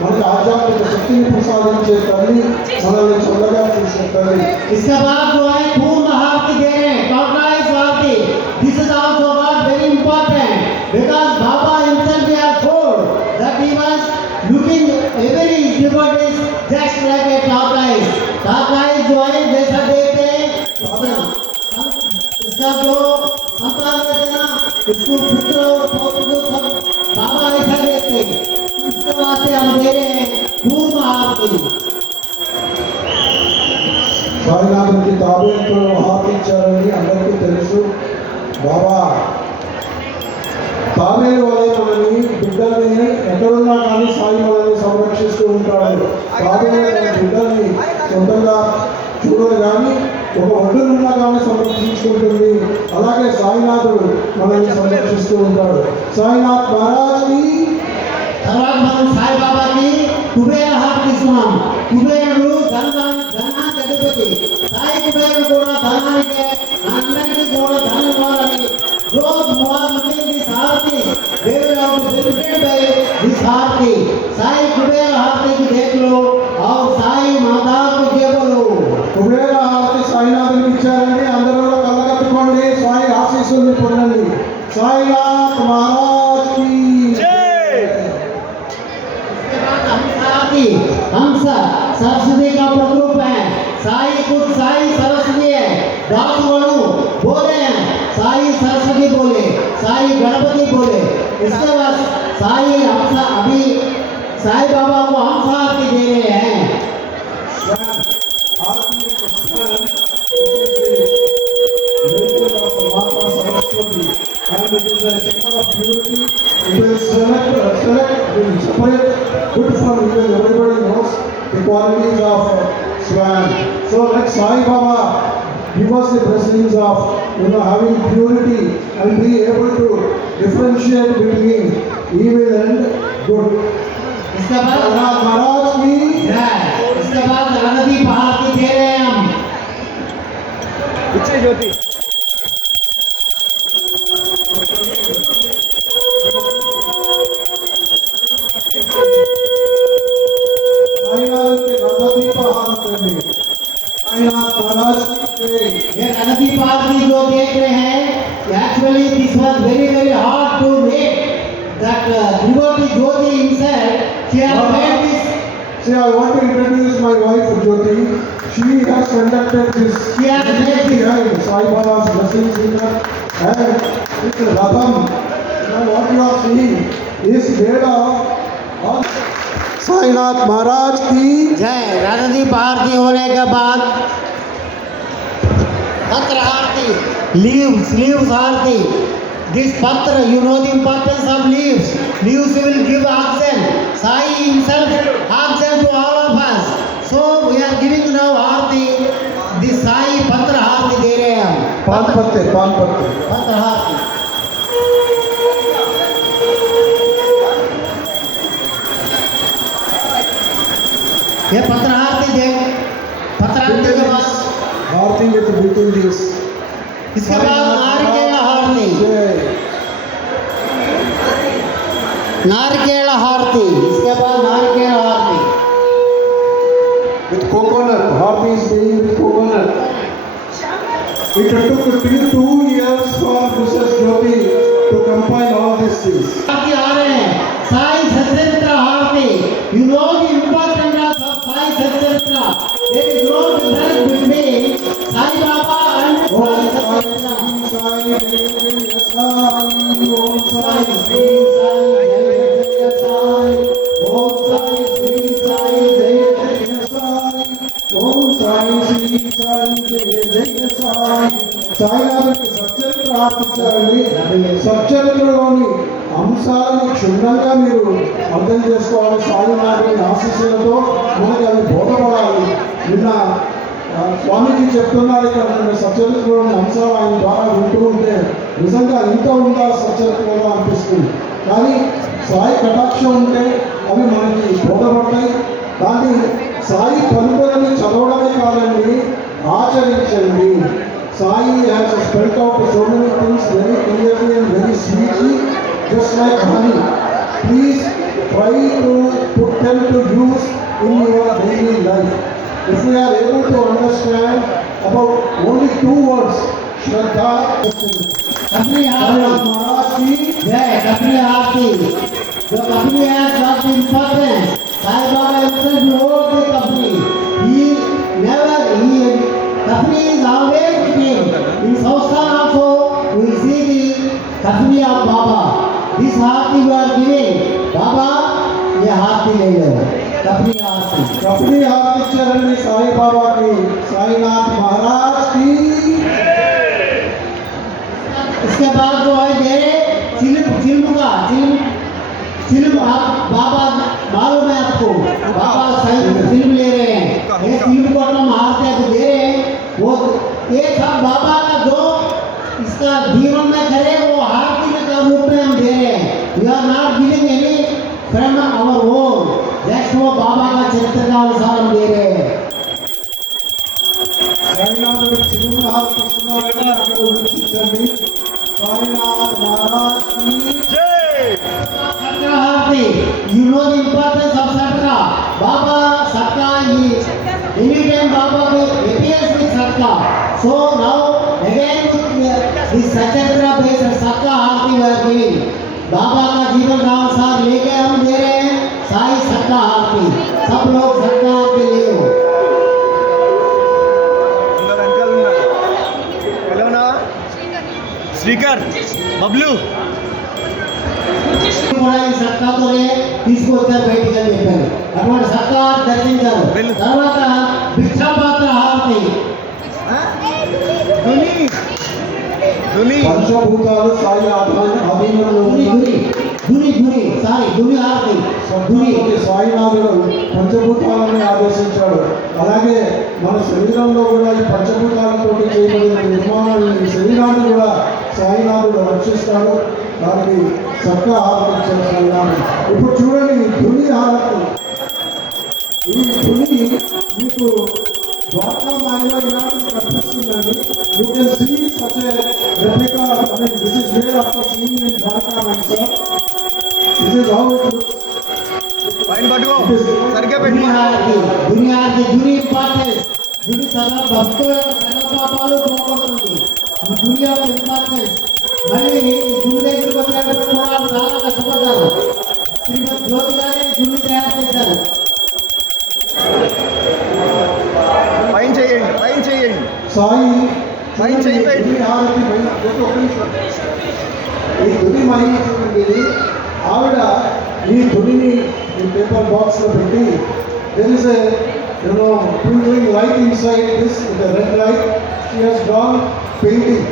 మనకి ఆధ్యాత్మిక శక్తిని ప్రసాదించే తల్లి, మనల్ని చల్లగా చూసే తల్లి. इसके बाद जो है पूर्ण आरती दे रहे हैं टॉर्चलाइट आरती। This is also not very important because Baba himself we are told that he was looking every devotee just like a tortoise। tortoise जो है जैसा देखते हैं इसका जो संतान रहते हैं ना इसको पुत्र और पौत्र को सब बाबा ऐसा देखते हैं। इसके बाद से हम दे रहे हैं पूर्ण आरती। సాయినాథునికి తాబేతో హారతిచ్చారని అందరికీ తెలుసు. బాబా తాబేలు వలె మనని బిడ్డల్ని ఎక్కడున్నా కానీ సాయి మనల్ని సంరక్షిస్తూ ఉంటాడు. తాబేలు తన బిడ్డల్ని సొంతంగా చూడదు కానీ ఒక ఒడ్డునున్నా కానీ సంరక్షించుకుంటుంది. అలాగే సాయినాథుడు మనల్ని సంరక్షిస్తూ ఉంటాడు. సాయినాథ్ మహారాజ్కి తర్వాత మనం సాయిబాబా की కుబేర హారతి ఇస్తున్నాం। కుబేరుడు ధనానికి అధిపతి। సాయి కుబేరుడు కూడా ధనానికి అందరికీ కూడా ధనం ఇవ్వాలని రోజు మార్నింగ్ దిస్ హారతి they will have to celebrate by this హారతి। సాయి కుబేర హారతి देख लो और సాయి మాతా को जय बोलो। కుబేర హారతి సాయినాథునికి ఇచ్చారండి. అందరూ కూడా కళ్ళకట్టుకోండి, సాయి ఆశీస్సుల్ని పొందండి. సాయినాథ్ మహారాజ్ की हंस सरस्वती का प्रतिरूप है। साई खुद साई सरस्वती है। दासगणु बोले हैं साई सरस्वती बोले, साई गणपति बोले। इसके बाद साई हंस अभी साई बाबा को हंस आरती दे रहे हैं। Saraswati and it is a symbol of purity. It will separate good from evil. Everybody knows the qualities of swan. So let Sai Baba give us the blessings of having purity and be able to differentiate between evil and good. इसके बाद महाराज की जय। इसके बाद रणदीप आरती दे रहे हैं हम। ज्योति साईनाथ के रणदीप आरती साईनाथ महाराज की ये रणदीप आरती जो देख रहे हैं actually this was very very hard to make that devotee Jyoti himself she has made this। See, I want to introduce my wife Jyoti. She has conducted this. She has made this. behind Sai Baba's blessings in her. And this Ratham, what you are seeing is made of Sainath Maharaj की जय। रणदीप आरती होने के बाद पत्र आरती leaves आरती। This patra, you know the importance of leaves. Leaves will give oxygen. Sai himself oxygen to all of us. So we are giving now Aarti. This Sai patra आरती दे रहे हैं हम। पान पत्ते पत्र आरती। ये पत्र आरती दे, पत्र आरती के बाद आरती with between these. इसके बाद नारिकेल आरती, जय। नारिकेल आरती, इसके बाद नारिकेल आरती With coconut, Harvey is being with coconut. It took 2 years for Mrs. Jyoti to compile all these things. आरती आ रहे हैं साई सच्चरित्र आरती. You know the importance of Sai Satcharitra. There is no difference between Sai Baba and Om Sai Sai Satcharitra. Sai Jai Sai Om Sai Sri Sai Jai Jai Sai. Om Sai Sri Sai Jai Jai Sai Om Sai Sri Sai Jai Jai Sai. సాయినాథుడికి Satcharitra ఆర్పించాలని సచ్చరిత్రలోని అంశాలను క్షుణ్ణంగా మీరు అర్థం చేసుకోవాలి. సాయినాథుని ఆశీస్సులతో మనకి అవి బోధపడాలి. నిన్న స్వామీజీ చెప్తున్నారు ఇక్కడ సచ్చరిత్రలోని అంశాలు ఆయన ద్వారా వింటూ ఉంటే నిజంగా ఇంత ఉందా సచ్చరిత్రలో అనిపిస్తుంది. కానీ సాయి కటాక్షం ఉంటే అవి మనకి బోధపడతాయి. కానీ సాయి పలుకులని చదవడమే కాదండి, ఆచరించండి. Sai has spelled out so many things very clearly and very sweetly, just like honey. Please try to put them to use in your daily life. If we are able to understand about only 2 words, Shraddha, Kapli Sai Aarti. Maharaj ki Jai Kapli Aarti. The Kapli has got the importance. Sai Baba himself wrote the Kapli. Kapli is always with him. In Sanskar also we see the Kapli of Baba. This Aarti we are giving. Baba, ये Aarti ले लो. Kapli Aarti. अपनी हाथ चरण साई बाबा की, साईनाथ महाराज की. इसके बाद जो है दे चिल्म आप बाबा मालूम है आपको, बाबा सही फिल्म ले रहे हैं. ये फिल्म को हम हारते को दे रहे हैं. वो ये सब बाबा का जो इसका जीवन में करे वो आरती के रूप में हम दे रहे हैं. We are not giving any from our own, just वो बाबा का चरित्र का अनुसार हम दे रहे हैं. సాయినాథుడి చిరుమ హారతిస్తున్నారని అక్కడ వీక్షించండి. సాయినాథ్ మహారాజ్ కి Satra Harti, you know the importance of Satra. Baba Satra is anytime Baba appears with Satra. So now again this Satchatra based Satra Harti we are giving. बाबा का जीवन का अनुसार लेके हम दे रहे हैं साई सत्ता आरती. सब लोग सत्ता आरती ले लो. శ్రీకర్ బబ్లు కూడా ఈ సత్తాతోనే తీసుకొచ్చారు బయటికి అని చెప్పారు. అటువంటి సత్తా దర్శించారు. తర్వాత భిక్షాపాత్ర హారతి. పంచభూతాలు సాయి ఆధీనంలో ధుని హారతి. స్వప్నంలోకి సాయినాథుడు పంచభూతాలను ఆదేశించాడు. అలాగే మన శరీరంలో కూడా ఈ పంచభూతాలతో చేయబడిన నిర్మాణాలను ఈ శరీరాన్ని కూడా సాయినాథుడు రక్షిస్తాడు. దానికి చక్క హారతి చేస్తున్నాను. ఇప్పుడు చూడండి ఈ ధుని హారతి. ఈ ధుని మీకు ద్వారకా మాయలో ఇలాంటివి కనిపిస్తుందండి. You can see such a replica. I mean this is made after seeing in Dwarakamai sir. This is how it looks. పైన పట్టుకో సరిగ్గా ధుని పెట్టి హారతి. ధుని ఇంపార్టెంట్. ధుని సదా భక్తుల సదాపాపాలు పోగొడుతుంది. ఈ ధుని యొక్క ఇంపార్టెన్స్. మళ్ళీ ఈ ధుని దగ్గరికి వచ్చినప్పుడు కూడా చాలా కష్టపడ్డారు. శ్రీమద్ జ్యోతి గారి ధుని తయారు చేశారు. పైన చేయండి పైన చేయండి సాయి పైన చేయి పైన. ధుని హారతి పైన ఒక్క నిమిషం. ఈ ధుని మహిమ చూడండి. ఆవిడ ఈ ధునిని ఈ పేపర్ బాక్స్లో పెట్టి there is a twinkling light inside this with a red light. She has drawn painting.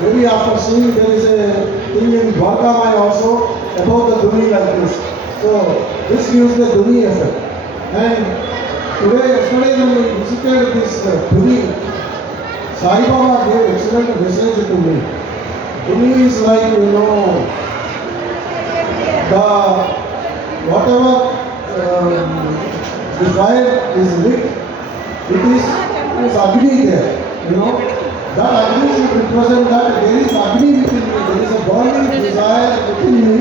Maybe after seeing there is a thing in Dwarka Maya also about the Dhuni like this. So this gives the Dhuni effect. And yesterday when we visited this Dhuni, Sai Baba gave excellent message to me. Dhuni is like, the whatever the fire is lit, it is Agni there, you know. That Agni should represent that there is Agni within me, there is a burning desire within me,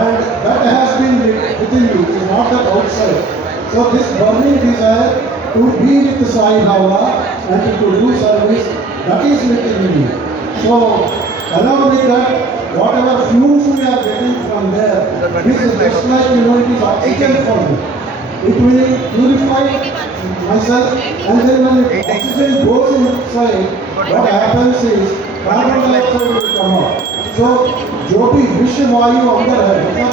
and that has been within me, it is not that outside. So this burning desire to be with Sai Baba and to do service, that is within me. So along with that, whatever fumes we are getting from there, this is just like, you know, it is oxygen for me. It will purify myself, and then when oxygen goes inside, what happens is carbon dioxide will come out. So जो भी विश्व वायु अंदर है, मतलब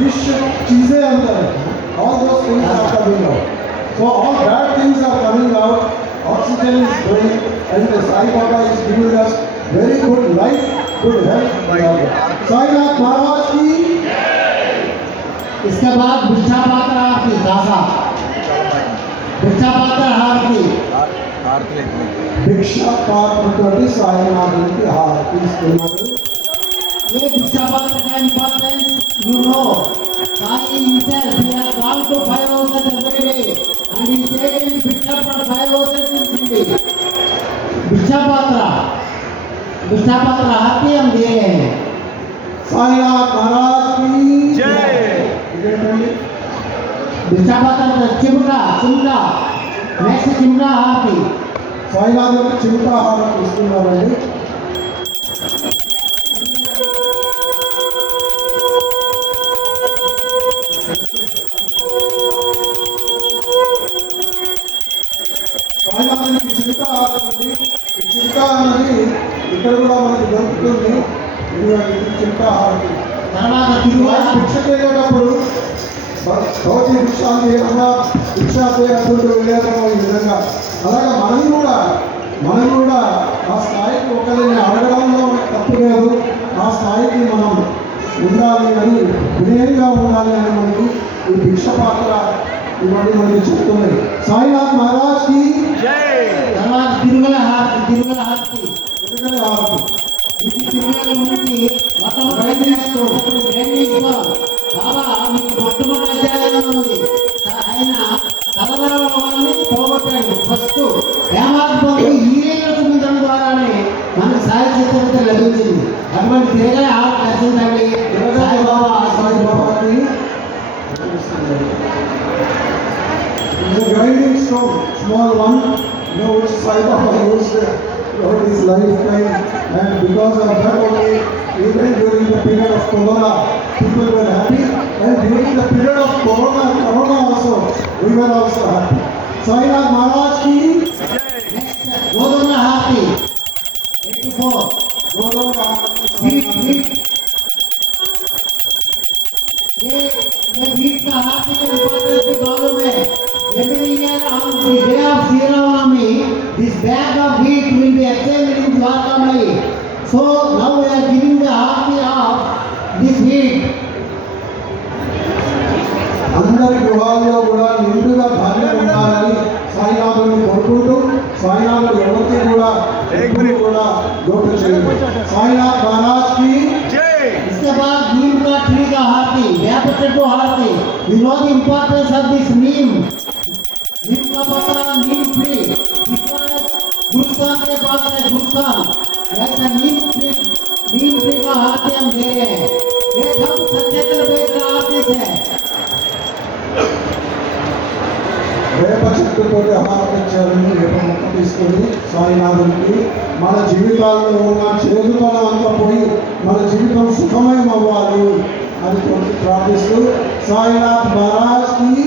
विश्व चीजें अंदर है, all those things are coming out. So all bad things are coming out, oxygen is going, and the Sai Baba is giving us very good life, good health. Sainath Maharaj की। इसके बाद भिक्षा पात्र आरती दासा, भिक्षा पात्र आरती, भिक्षा पात्र तोटी साईनाथునికి హారతి ఇస్తున్నారు। ये भिक्षा पात्र का importance you know. Sai himself he has gone to 5 houses every day and he is taking भिक्षा for 5 houses in 3 days। भिक्षा पात्र आरती हम दे रहे हैं। साईनाथ महाराज की जय। भिक्षा पात्र चिमटा नेक्स्ट चिमटा आरती। సాయినాథునికి చిలుక హారతి ఇస్తున్నారండి। సాయినాథునికి చిలుక హారతి, ఈ చిలుక అనేది ఇక్కడ కూడా మనకి దొరుకుతుంది। ఇది చిలుక హారతి। తర్వాత భిక్షకి వెళ్ళేటప్పుడు భౌతి భిక్షాన్ని భిక్షాపై అభివృద్ధి వెళ్ళేదమో ఈ విధంగా, అలాగే మనం కూడా ఆ స్థాయికి ఒకరిని అడగడంలో తప్పు లేదు, ఆ స్థాయికి మనం ఉండాలి అని, వినయంగా ఉండాలి అని మనకి ఈ భిక్ష పాత్ర ఇవన్నీ మనకి చెప్తున్నాయి। సాయినాథ్ మహారాజ్కి తర్వాత తిరుమల హారతి హారతి ఇది తిరుమల నుంచి మొత్తం బాబా మీకు మొట్టమొదటి అధ్యాయంలో ఉంది। ఆయన కలవరం వాళ్ళని పోగొట్టాడు ఫస్ట్ హేమాత్మకు ఈరేళ్ళు చూపించడం ద్వారానే మనకు సాయి చిత్రత లభించింది। అటువంటి తిరగల దర్శించండి సాయిబాబాకి is a grinding stone, small one, you know, which Sai Baba used throughout his lifetime, and because of that only, even during the period of Corona, people were happy, and during the period of Corona also, we were also happy. Sainath Maharaj ki గోధుమ హారతి 84 Golo Maharaj ये wheat का हाथी के importance के मालूम है। every year on the day of Sri Ramnavami, this bag of wheat will be exchanged in Dwarkamai. So now we are giving the harti of this wheat. అందరి గృహాల్లో కూడా నిండుగా ధాన్యం ఉండాలని సాయినాథుని కోరుకుంటూ, సాయినాథుడు ఎవరికి కూడా లోటు చేయదు। సాయినాథ్ మహారాజ్ కి इसके बाद नीम का ट्री का हाथी, व्याप चट्टू हाथी। You know the importance of this neem का पत्ता नीम ट्री, गुरुस्थान के पास है गुरुस्थान, ऐसा नीम ट्री का हाथी हम दे रहे हैं। ये सब सचेतन बेच रहा आर्टिस्ट है। వేప చెట్టుతో హారతి ఇచ్చారని వేప మొక్క తీసుకొని సాయినాథునికి మన జీవితాల్లో ఉన్న చేదుతనం అంతా పోయి మన జీవితం సుఖమయం అవ్వాలి అని ప్రార్థిస్తూ సాయినాథ్ మహారాజ్ కి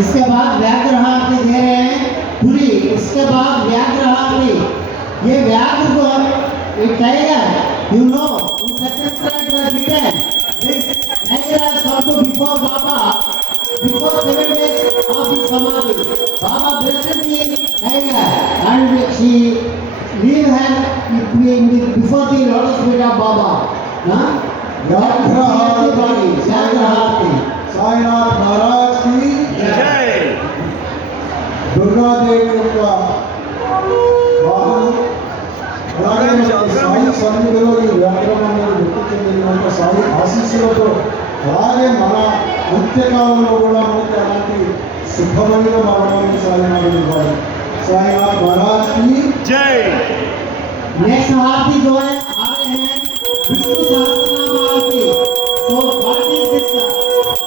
इसके बाद व्याघ्र हाथी दे रहे हैं पुरी। इसके बाद व्याघ्र हाथी, ये व्याघ्र को एक tiger, you know, in second slide was written this tiger has come to before Baba before 7 days of his samadhi. Baba blessed the tiger and she leave her before the lotus feet of Baba. వ్యాఘ్ర హారతి సాయినాథ్ మహారాజ్ కి దుర్గాదేవి యొక్క వాహనం, అలాగే సాయి సన్నిధిలో ఈ వ్యాఘ్రం అనేది గుర్తు చెందినంత సాయి ఆశీస్సులతో, అలాగే మన అంత్యకాలంలో కూడా మనకి అలాంటి శుభమైన భగవాన్ సాయినాథుడు ఇవ్వాలి. సాయినాథ్ మహారాజ్ కి జై. नेक्स्ट आरती जो है आ रहे हैं विष्णु सहस्त्रनाम आरती। तो व्हाट इज दिस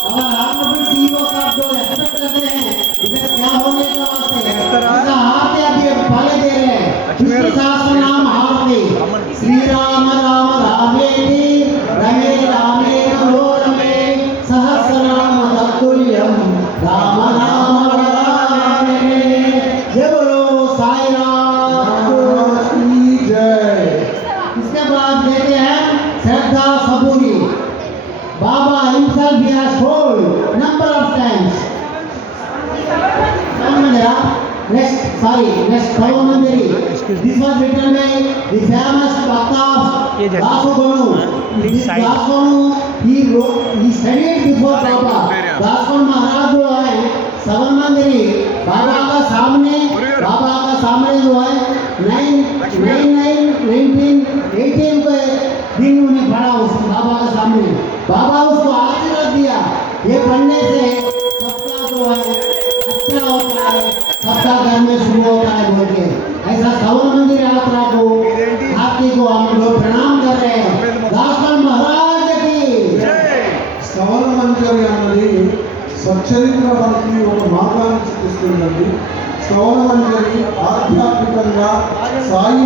और ऑनरेबल सीईओ साहब जो एक्सपेक्ट करते हैं इधर क्या होने का वास्ते इसका आरती अभी पहले दे रहे हैं। विष्णु सहस्त्रनाम आरती श्री राम राम रामेति रमे रामे मनोरमे सहस्रनाम तत्तुल्यम राम नाम वरानने। जय बोलो साई राम की जय. इसके बाद देते हैं श्रद्धा सबूरी। बाबा himself he has told number of times. Next Kalamandiri. This was written by the famous Bhakta of Dasogonu. This Dasogonu he studied before Baba. Dasogonu महाराज जो है सवनमंदिरी बाबा का सामने जो है 1918 को दिन उन्हें पढ़ा उस बाबा के सामने। बाबा उसको आशीर्वाद दिया ये पढ़ने से सबका जो है अच्छा होता है, सबका घर में शुभ होता है बोल के। ऐसा सवन मंदिर यात्रा को आरती को हम लोग प्रणाम कर रहे हैं। दासगण महाराज की శ్రవణ మంజరి అన్నది సచ్చరిత్ర మనకి ఒక మార్గాన్ని చూపిస్తుందండి. శ్రవణ మంజరి ఆధ్యాత్మికంగా సాయి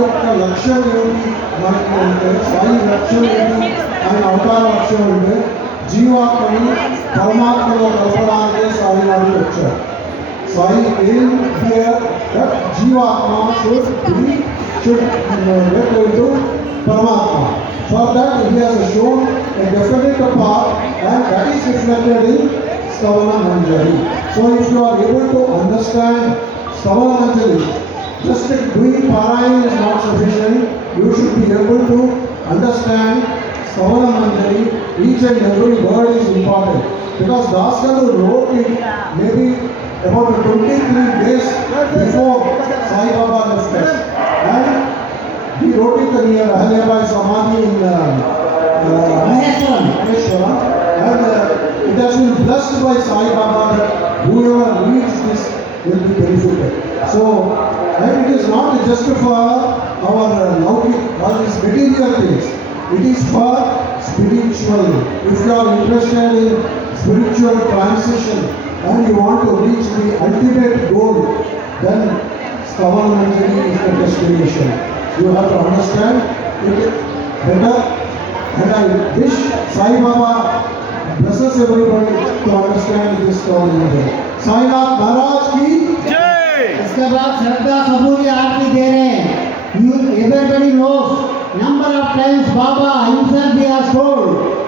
యొక్క లక్ష్యం ఏంటి మనకి అంటే, సాయి లక్ష్యం ఏంటి, ఆయన అవతార లక్ష్యం అంటే జీవాత్మని పరమాత్మలో కలపడానికే సాయి వారు వచ్చారు. సాయి ఏం హియర్ దట్ జీవాత్మ should get into Paramatma. For that he has shown a definite path and that is reflected in Stavana Manjari. So if you are able to understand Stavana Manjari, just doing Parayan is not sufficient. You should be able to understand Stavana Manjari. Each and every word is important because Dasguru wrote it maybe about 23 days before Sai Baba left us. And he wrote it near Ahilyabai Samadhi in Maheshwaram. And it has been blessed by Sai Baba that whoever reads this will be benefited. So, and it is not just for our Laukik, all these material things. It is for spiritual. If you are interested in spiritual transition and you want to reach the ultimate goal, then Stavana Manjari is the destination. You have to understand it better, and I wish Sai Baba blesses everybody to understand this Stavana Manjari. Sainath Maharaj ki జై. इसके बाद श्रद्धा सबूरी आरती दे रहे हैं। You everybody knows number of times Baba himself he has told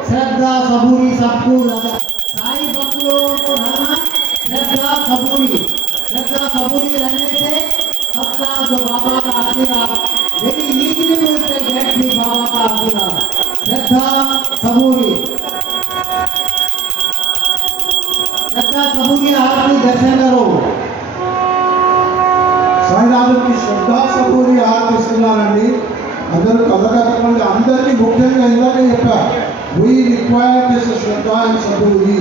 श्रद्धा सबूरी सबको लगा। साई भक्तों को रहना श्रद्धा सबूरी रहने से सबका जो बाबा का आशीर्वाद very easily will get the Baba का आशीर्वाद। श्रद्धा सबूरी आरती दर्शन करो। సాయినాథుడికి శ్రద్ధా సపూరి ఆర్పిస్తున్నారండి. అందరూ కలగట్టండి. అందరికీ ముఖ్యంగా ఇందాకే చెప్పారు, we require this Shraddha and saburi.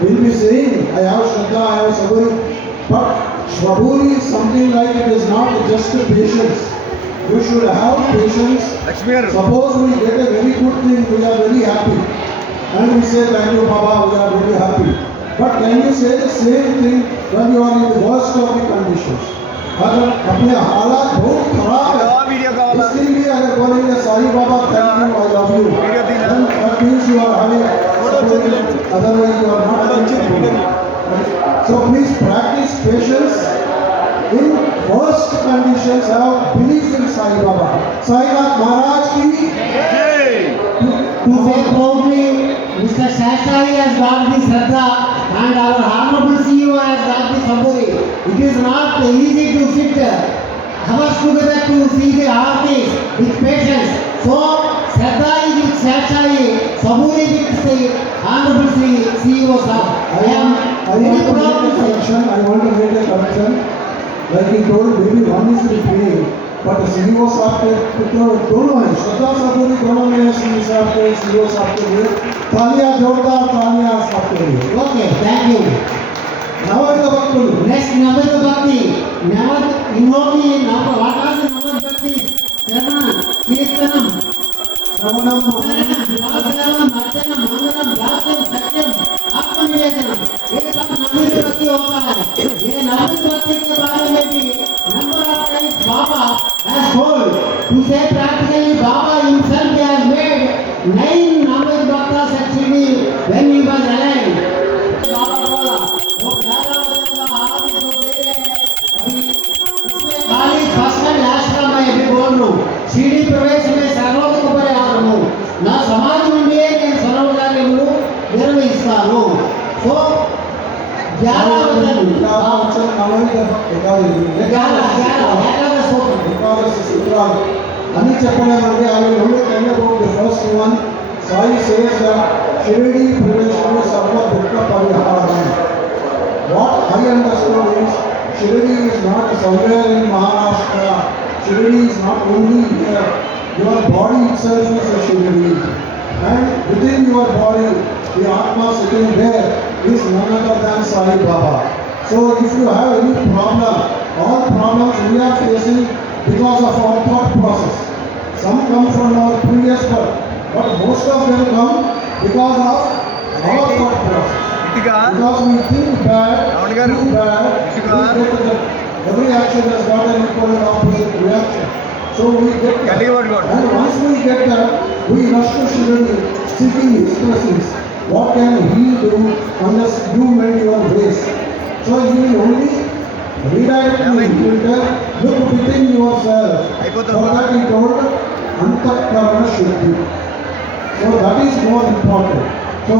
We'll be saying I have Shraddha, I have saburi, but saburi is something like it is not just patience. You should have patience. Lakshmi గారు. Suppose we get a very good thing, we are very happy, and we say thank you Baba, we are very happy. But can you say the same thing when you are in the worst of the conditions? अगर अपने हालात बहुत खराब है, video कावाला. इसलिए भी अगर बोलेंगे Sai Baba thank you I love you, video दी ना. then that means you are having otherwise you are not having. So please practice patience. In worst conditions have belief in Sai Baba. Sainath Maharaj ki జై. To say proudly, Mr. Shastari has got the Shraddha and our Honorable CEO has got the Saburi. It is not easy to sit hours together to see the artist with patience. So, Shraddha is with Shastari, Saburi with the Honorable CEO sir. I am very want to proud make a to say. correction. I want to make a correction. Like he told, maybe one is the praying. But CEO साहब के तो दोनों हैं, श्रद्धा सबूरी दोनों में है, CEO साहब के लिए तालियां, जोरदार तालियां सबके लिए। Okay, thank you. నవోదిత భక్తులు నెక్స్ట్ నవోదిత భక్తి. ఇంకోటి వాటాది నవోదిత భక్తి శ్రవణ కీర్తనం శ్రవణం भागवतम अर्चनम मंगलम गायन सत्यम आत्मनिवेदनम, ये सब नवोदित भक्ति होता है. ये नवोदित भक्ति के बारे में भी number of times Baba has told to say practically Baba himself has made 9 नवोदित भक्ता actually when he was alive. बाबा बोला वो 11 वचन का आदि जो दे रहे हैं अभी इसमें खाली फर्स्ट एंड लास्ट का मैं अभी बोल रहा हूँ. सीढ़ी प्रवेश में सर्वोत्तम पर आ रहा हूँ. నా సమాజం నుండి నేను సర్వకార్యములు నిర్వహిస్తాను. సో 11 వచనం అన్ని చెప్పలేమంటే I will only tell about the first one. Sai says that Shirdi prevention is Sarva Dukha Pariharam. What I understood is Shirdi is not somewhere in Maharashtra. Shirdi is not only here. Your body itself is a Shirdi. And within your body, the Atma sitting there is none other than Sai Baba. So if you have any problem, all problems we are facing because of our thought process. Some come from our previous birth, but most of them come because of our thought process. ఇటుగా Because we think bad, Ravana garu. do bad, Ituga. we get that every action has got an equal and opposite reaction. So we get that. గట్టిగా పట్టుకోండి. And once we get that, we rush to Shirdi seeking expressions. What can he do unless you mend your ways? So he will only redirect you. He will tell, look within yourself. For that he told, Antakarana Shuddhi. So that is more important. So,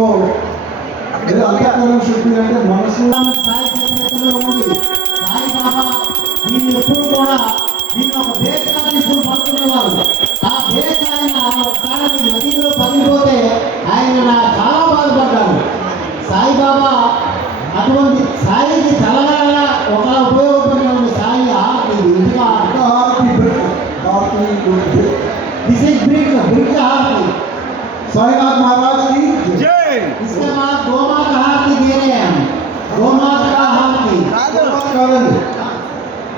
Antakarana Shuddhi అంటే మనసు సాయి చరిత్రలో ఉంది. సాయి బాబా దీన్ని ఎప్పుడు కూడా దీన్ని ఒక బేస్గా తీసుకుని పడుకునేవారు. ఆ బేస్ ఆయన ఒకసారి నదిలో పగిలిపోతే ఆయన చాలా బాధపడ్డారు. సాయిబాబా అటువంటి సాయికి తలగా ఒక ఉపయోగపడినటువంటి సాయి హారతి ఇంటిగా దిస్ ఇస్ బ్రిక్ హారతి. साईनाथ महाराज की जय। జై इसके बाद गोमाता का हारती दे रहे हैं हम. गोमाता का हारती कारण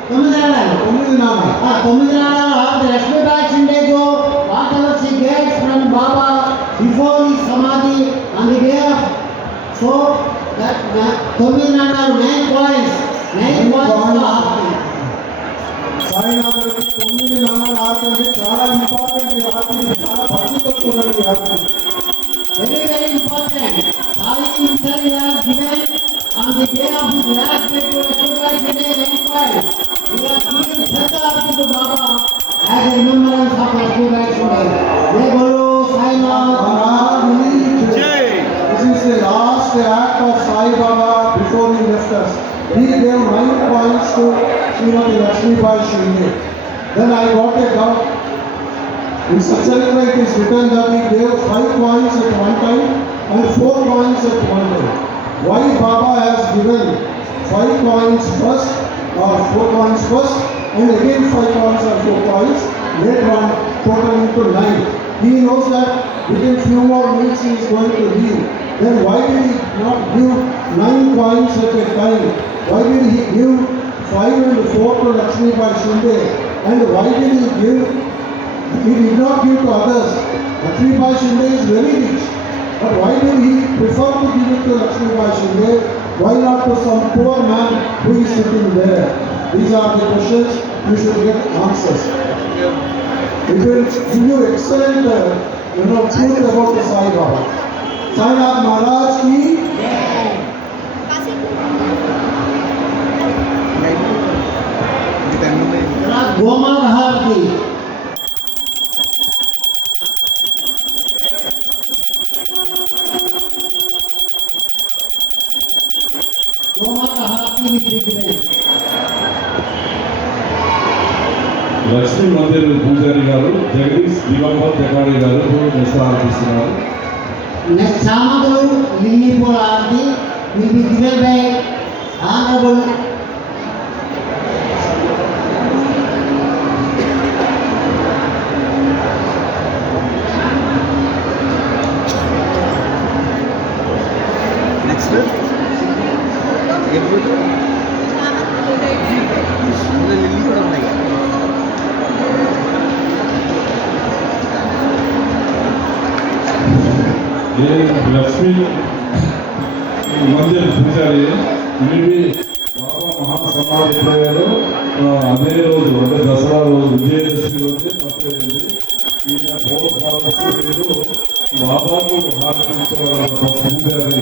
తొమ్మిది నాడాలు 9 నామ 9 నాడాలు హారతి లక్ష్మీబాయి షిండే जो whatever she gets from Baba before his samadhi on the day of so that 9 నాడాలు 9 కాయిన్స్ హారతి. సాయినాథ్ గారికి 9 నామాలు ఆర్తి చాలా ఇంపార్టెంట్. ఈ ఆర్తి చాలా భక్తితో కూడిన Aarti. Very very important. Sai himself has given on the day of his last day to Lashmibhai Shinde 9 coins. He has given Shraddha Aarti to Baba as a remembrance of Lashmibhai Shinde. Jai Bolo Sainath. महाराज की जय। జై This is the last act of Sai Baba before he left us. He gave 9 coins to Srimati Lakshmibai Shinde. Then I got a doubt. In Satcharitra it is written that he gave 5 coins at one time and 4 coins at one time. Why Baba has given 5 coins first or 4 coins first and again 5 coins or 4 coins later on totaling to 9? He knows that within few more minutes he is going to leave. Then why did he not give 9 coins at a time? Why did he give 5 and 4 to Lakshmibai Shinde? And why did he give? He did not give to others. Lakshmibai Shinde is very rich. But why did he prefer to give it to Lakshmibai Shinde? Why not to some poor man who is sitting there? These are the questions you should get answers. It will give you excellent, truth about the Sai Baba. Sainath Maharaj ki ఇది తన్నుంది. Gomata Harati. Gomata Harati will be given. Lakshmi Mandir పూజారి గారు జగదీష్ దివంగత్ తెకాడి గారు నిస్సారిస్తున్నారు. Next Samadhu Lillipur Aarti will be given by Honorable Lakshmi Mandir పూజారి ఇవి బాబా మహాసమాధి ఎప్పుడయ్యారో అదే రోజు అంటే దసరా రోజు విజయదశమి రోజు మర్చిపోయింది. ఈయన ఫోర్ ఫాదర్స్ వీళ్ళు బాబాకు హారతించేవారు పూజారి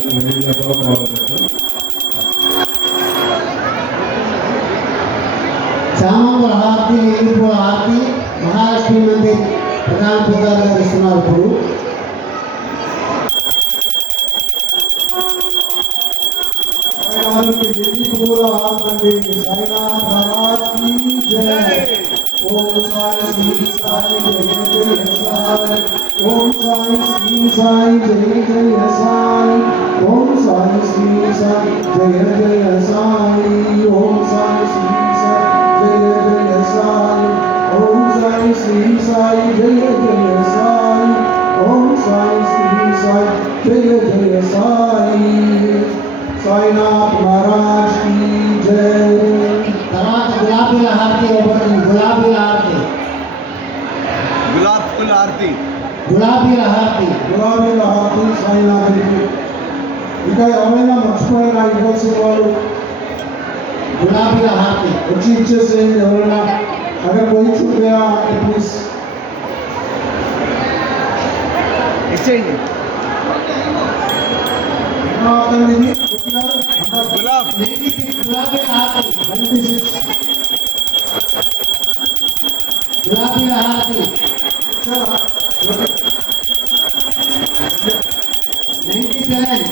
చామంతుల హారతి, ఏడుపుల హారతి మహాలక్ష్మి మందిర్ ప్రధాన పూజారి గారు ఇస్తున్నారు. ఇప్పుడు साईनाथ के यही पूरा हाथ मंदिर साईनाथ महाराज की जय। ओम साई श्री साई जय जय साई। ओम साई श्री साई जय जय साई। ओम साई श्री साई जय जय साई। ओम साई श्री साई जय जय साई। ओम साई श्री साई जय जय साई। ओम साई श्री साई जय जय साई। साईनाथ महाराज की जय। తర్వాత గులాబీల హారతి ఇవ్వబడుతుంది. గులాబీల హారతి, గులాబ్ ఫుల్ ఆర్తి. గులాబీల హారతి. గులాబీ హారతి సాయినాథుడికి. ఇంకా ఎవరైనా మర్చిపోయినా ఇవ్వాల్సిన వాళ్ళు గులాబీల హారతి వచ్చి ఇచ్చేసేయండి. ఎవరైనా అక్కడ పోయి చూపేయా ప్లీజ్ ఇచ్చేయండి. గులాబ్ గులాబీల హారతి, 96 గులాబీల హారతి 97,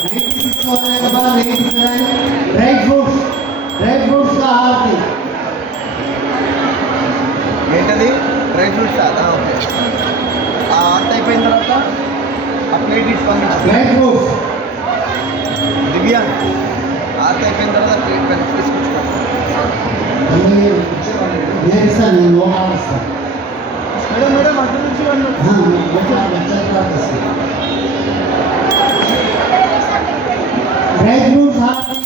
96 होने के बाद 97 ड्राई फ्रूट्स का హారతి. ఏంటది? Dry fruits okay. అంత అయిపోయిన తర్వాత ఆ ప్లేట్ ఇచ్చి పంపించు. డ్రై ఫ్రూట్స్ దివ్య ఆర్త అయిపోయిన తర్వాత ప్లేట్ పైన తీసుకొచ్చుకో. నేను ఇస్తాను, నేను లోపల ఇస్తాను. మేడం మేడం అటు నుంచి వాళ్ళు ड्राई फ्रूट्स హారతి,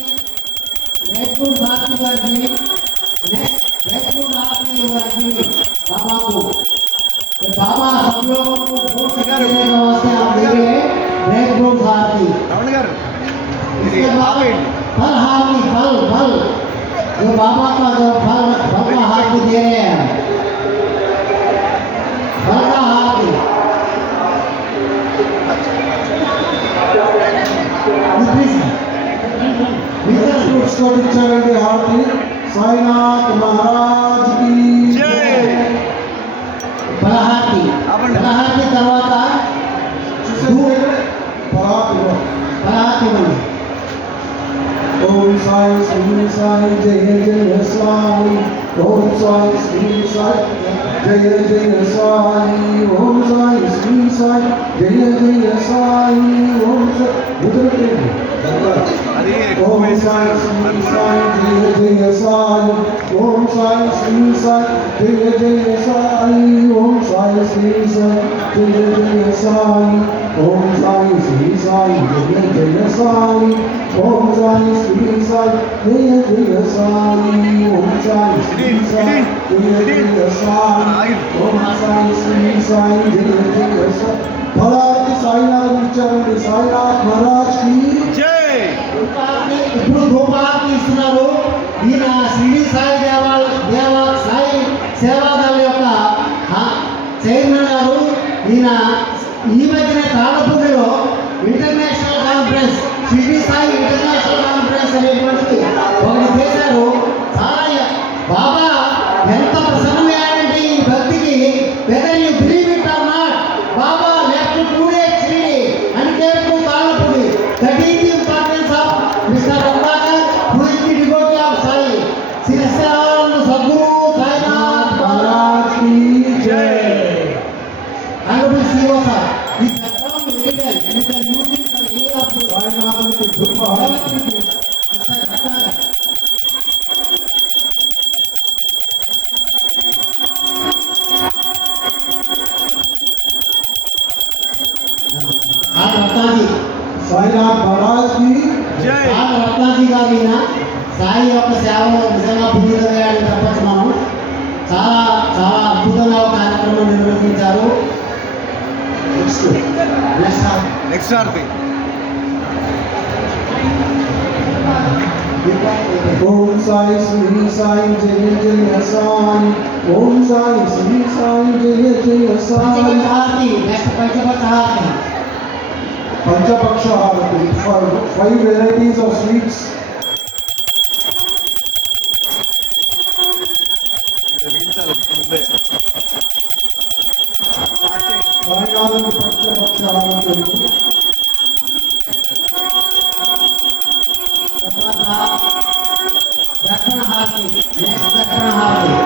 ड्राई फ्रूट्स హారతి గారికి नेक्स्ट ड्राई फ्रूट హారతి గారికి बाबा को ये बाबा सब लोगों को वोट देने के वास्ते आप देंगे ड्राई फ्रूट्स హారతి. రమణ గారు ఇది इसके बाद ఆపేయండి. फल హారతి, फल जो बाबा का जो फल का హారతి दे रहे हैं, फल का హారతి. ఫ్రూట్స్ తోటి ఇచ్చారండి హారతి. సాయినాథ్ మహారాజ్ की జై. బలహారతి, ఆపండి. బలహారతి తర్వాత బలహారతి ఇవ్వండి. ओम साई श्री साई जय जय साई। ओम साई श्री साई जय जय साई। ओम साई श्री साई जय जय साई। ओम అది ओम साई श्री साई जय जय साई। ओम साई श्री साई जय जय साई। ओम साई श्री साई जय जय साई। ओम साई श्री साई जय जय साई। ओम साई श्री साई जय जय साई। ओम साई श्री साई जय जय साई। ओम साई श्री साई जय जय साई। भलाकी साईनाथ इచ్చారండి. సాయినాథ్ మహారాజ్ की జై. ఇప్పుడు ధూపారతి ఇస్తున్నారు. ఈయన షిరిడి సాయి సాయి సేవాదళ యొక్క చైర్మన్ గారు. ఈయన ఈ మధ్యన తాడపూడిలో international conference, Shirdi Sai international conference అనేటువంటిది ఒకటి చేశారు. చాలా బాబా ఎంత ప్రసన్నమైనటువంటి ఈ భక్తికి whether you believe it or not, Baba left 2 days Shirdi and came to తాడపూడి. That is the importance of Mr. Raghunathan, who is the devotee of Sai. Sri Sadguru Sainath महाराज की जय। Honorable CEO sir, this background is legal. You can use it for any of the Sainath की ధూప హారతి. Mr. Raghunathan. Ratnaji, Sainath Maharaj की జై. రత్నాజీ గారి సాయి యొక్క సేవలో నిజంగా పునీతమయ్యాడని చెప్పచ్చు మనం. చాలా చాలా అద్భుతంగా ఒక కార్యక్రమం నిర్వహించారు. నెక్స్ట్ నెక్స్ట్ హారతి ఓం సాయి శ్రీ సాయి జయ జయ సాయి ఓం సాయి శ్రీ సాయి జయ జయ సాయి హారతి నెక్స్ట్ పంచపక్ష హారతి పంచపక్ష హారతి 5 వెరైటీస్ ఆఫ్ స్వీట్స్ సాయినాథుని పంచపక్ష హారతి దక్షిణ హారతి నెక్స్ట్ దక్షిణ హారతి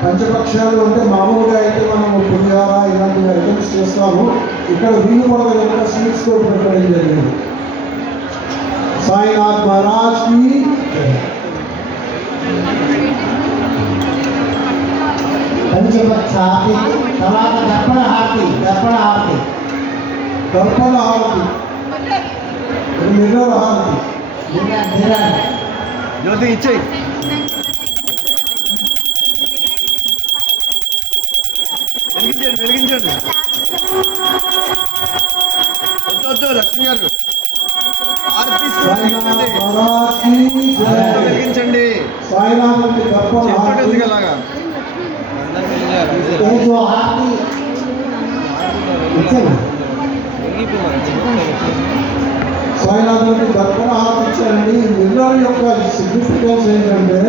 పంచపక్షాలు అంటే మామూలుగా అయితే మనము పులిహార ఇలాంటి ఐటమ్స్ చేస్తాము. ఇక్కడ వీలు పడదు కనుక స్వీట్స్ కూడా పెట్టడం జరిగింది. సాయినాథ్ మహారాజ్ కి పంచపక్ష హారతి తర్వాత దర్పణ హారతి దర్పణ హారతి దర్పణ హారతి మిర్రర్ హారతి నిరాన్ జ్యోతి ఇచ్చేయి వెలిగించండి వెలిగించండి వద్దు లక్ష్మి గారు హారతి సాయినాథ్ మహారాజ్ కి జై. వెలిగించండి సాయినాథునికి దర్పణ హారతి చెప్పండి అలాగా जो हाथी సాయినాథునికి దర్పణ హారతి ఇచ్చారండి. మిర్రర్ యొక్క సిగ్నిఫికెన్స్ ఏంటంటే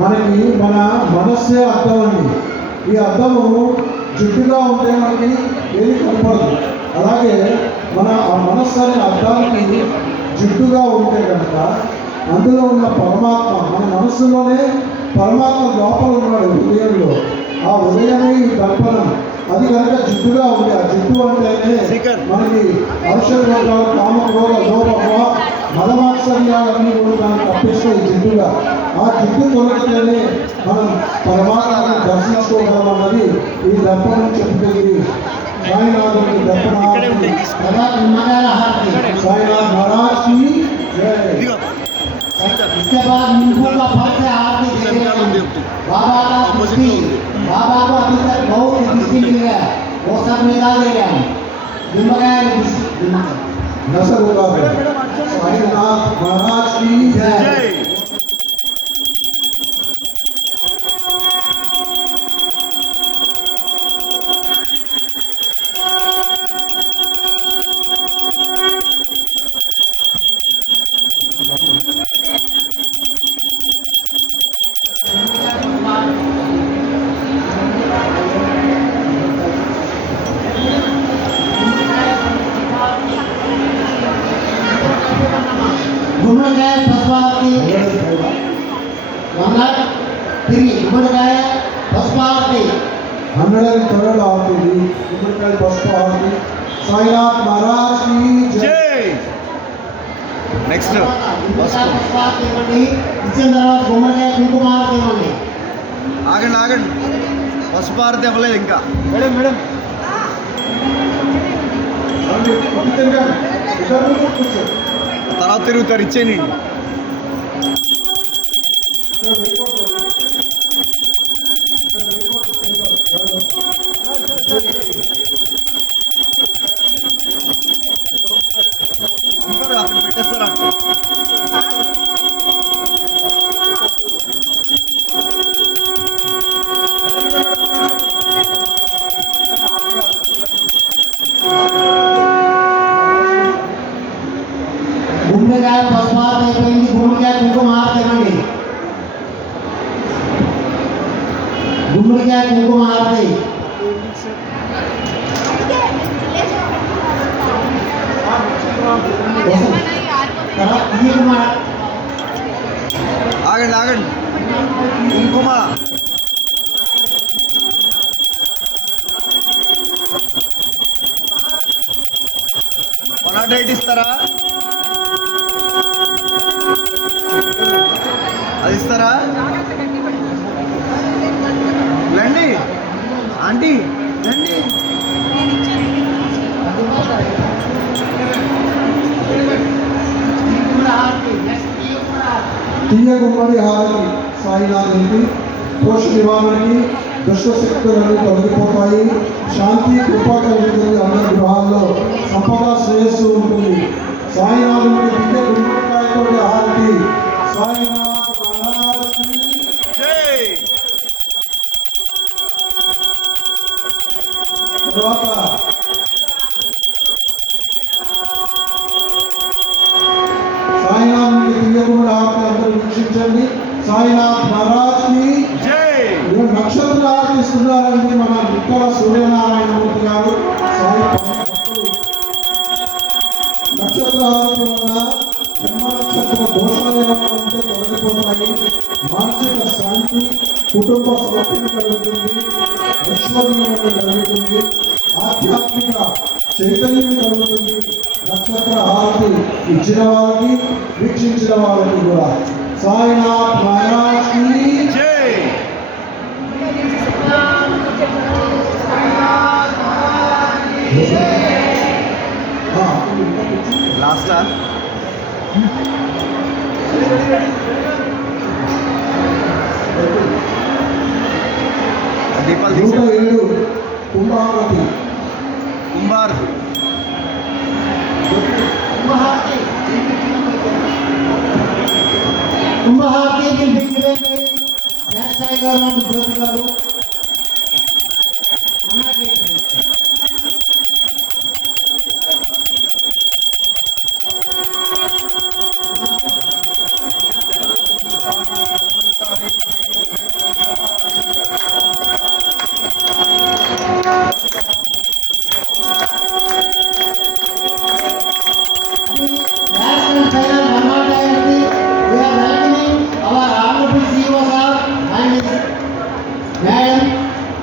మనకి మన మనస్సే అద్దం అండి. ఈ అద్దము జుట్టుగా ఉంటే మనకి ఏది కనపడదు. అలాగే మన ఆ మనస్సు అనే అద్దానికి జుట్టుగా ఉంటే కనుక అందులో ఉన్న పరమాత్మ మన మనస్సులోనే పరమాత్మ లోపల ఉన్నాడు హృదయంలో. ఆ హృదయమే ఈ దర్పణం. అది కనుక జిడ్డుగా ఉంది. ఆ జిడ్డు అంటేనే మనకి ఔషధ కామక్రోధ లోభ మదమాత్సర్యాలన్నీ కూడా దాన్ని తప్పిస్తాయి జిడ్డుగా. ఆ జిడ్డు తొలగితేనే మనం పరమాత్మను దర్శించుకోగలం అన్నది ఈ దర్పణం చెప్తుంది. సాయినాథునికి దర్పణ హారతి. సాయినాథ్ మహారాజ్ కి జై. इसके बाद नींबू का फल से आरती देंगे बाबा का दृष्टि बाबा को अभी तक बहुत दृष्टि मिल गया वो सब निकाल देंगे हम निम्बकाय दृष्टि नसर होगा साईनाथ महाराज की जय. गुमड़काय भस्मारती मतलब तिरी गुमड़काय भस्मारती 103rd आरती गुमड़काय पुष्प आरती. साईनाथ महाराज की जय. జై నెక్స్ట్ भस्मारती इవ్వండి ఇచ్చిన తర్వాత గుమ్మడికాయ కుంకుమ హారతి ఇవ్వండి ఆగండి ఆగండి పసుపు హారతి ఇవ్వలేదు ఇంకా మేడం మేడం తర్వాత తిరుగుతారు ఇచ్చేయండి అందరూ అక్కడ పెట్టేస్తారా గుమ్మడికాయ భస్మారతి అయిపోయింది గుమ్మడికాయ కుంకుమ హారతి ఇవ్వండి గుమ్మడికాయ కుంకుమ హారతి తర్వాత ఈ కుమార్ ఆగండి ఆగండి కుంకుమ డైట్ ఇస్తారా అది ఇస్తారా రండి ఆంటీ రండి తీయ గుమ్మడి హారతి సాయినాథునికి దోష నివారణకి దుష్ట శక్తులన్నీ తొలగిపోతాయి. శాంతి కృప కలుగుతుంది. అందరి గృహాల్లో సంపద చేస్తూ ఉంటుంది. సాయినాథుడికి దివ్య గుమ్మడికాయతో హారతి. సాయినాథ్ మహారాజ్కి జై. తర్వాత సాయినాథుడికి దివ్య గుమ్మడి హారతి అందరూ వీక్షించండి. సాయినాథ్ మహారాజ్కి జై. ఈరోజు నక్షత్ర ఆరాధిస్తున్నారండి మన విక్కల సూర్యనారాయణమూర్తి గారు. సాయి భక్తులు నక్షత్ర ఆరాధన వల్ల జన్మ నక్షత్ర దోషాలు ఏమైనా ఉంటే తొలగిపోతాయి. మానసిక శాంతి, కుటుంబ సౌఖ్యం కలుగుతుంది, ఐశ్వర్యం కలుగుతుంది, ఆధ్యాత్మిక చైతన్యం కలుగుతుంది. నక్షత్ర ఆరతి ఇచ్చిన వాళ్ళకి, వీక్షించిన వాళ్ళకి కూడా. సాయినాథ్ మహారాజ్కి జై. లాస్టా దీపాలు తీసా 107 కుంభావతి. కుంభార్ కుంభహారతి శాస్త్రాయ్ గారు, జ్యోతి గారు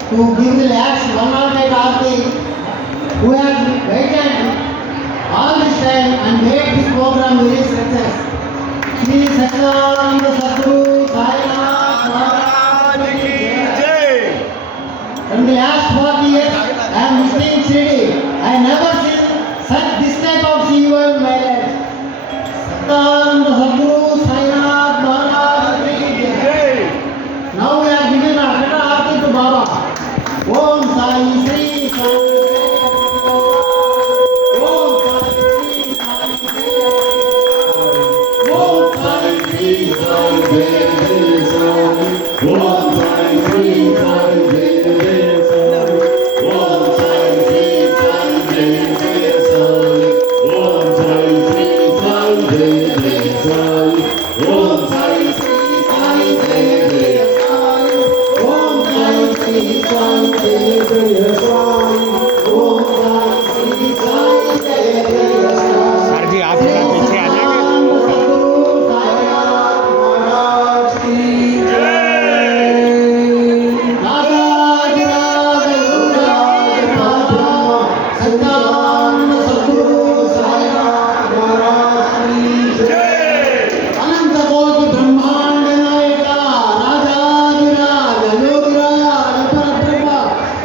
to give the last 108 Aarti, who has waited all this time and made this program very success. Shri Satchidananda Sadguru Sainath Maharaj ki జై. From the last 40 years, I am visiting Shirdi. I never seen such this type of Shiva in my life. Satchidananda Sadguru Sainath Maharaj ki జై. Now we are giving our Aarti to Baba. Om Sai Sri Sai. Om Sai Sri Sai. Om Sai Sri Sai. Om Sai Sri Sai. Om Sai Sri Sai. Om Sai Sri Sai. Om Sai Sri Sai. Om Sai Sri Sai. జయ జయ స్వామి. Om Sai Sri Sai. Sir ji आप थोड़ा पीछे आ जाएंगे. మహారాజ్కి అనంతకోటి బ్రహ్మాండ నాయక రాజాధిరాజ యోగిరాజ పరబ్రహ్మ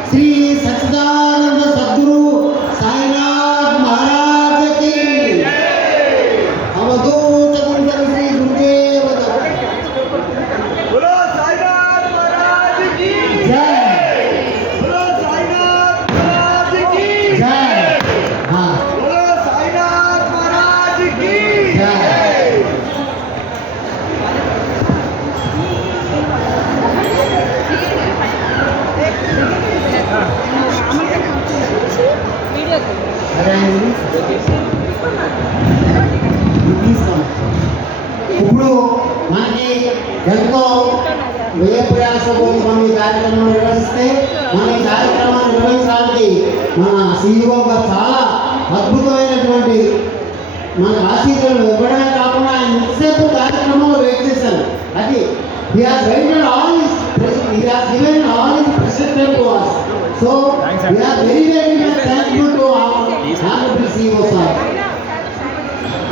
శ్రీ సచ్చిదానంద సద్గురు సాయినాథ్ మహారాజ్ కి అవధూత గుండెల శ్రీ గురుదేవ బోలో సాయినాథ్ మహారాజ్ కి జై బోలో సాయినాథ్ మహారాజ్ కి జై బోలో సాయినాథ్ మహారాజ్ కి జై ఇప్పుడు మనకి ఎంతో వ్యయ ప్రయాసపూర్వక మనం ఈ కార్యక్రమం నిర్వహిస్తే మన ఈ కార్యక్రమాన్ని నిర్వహించడానికి మన CEO గారు చాలా అద్భుతమైనటువంటి మన ఆశీర్వాదాలు ఇవ్వడమే కాకుండా ఆయన ఇంతసేపు కార్యక్రమంలో వెయిట్ చేశారు. అది he has waited all his he has given all his presentation to us. So we are very much thankful to our honorable CEO sir.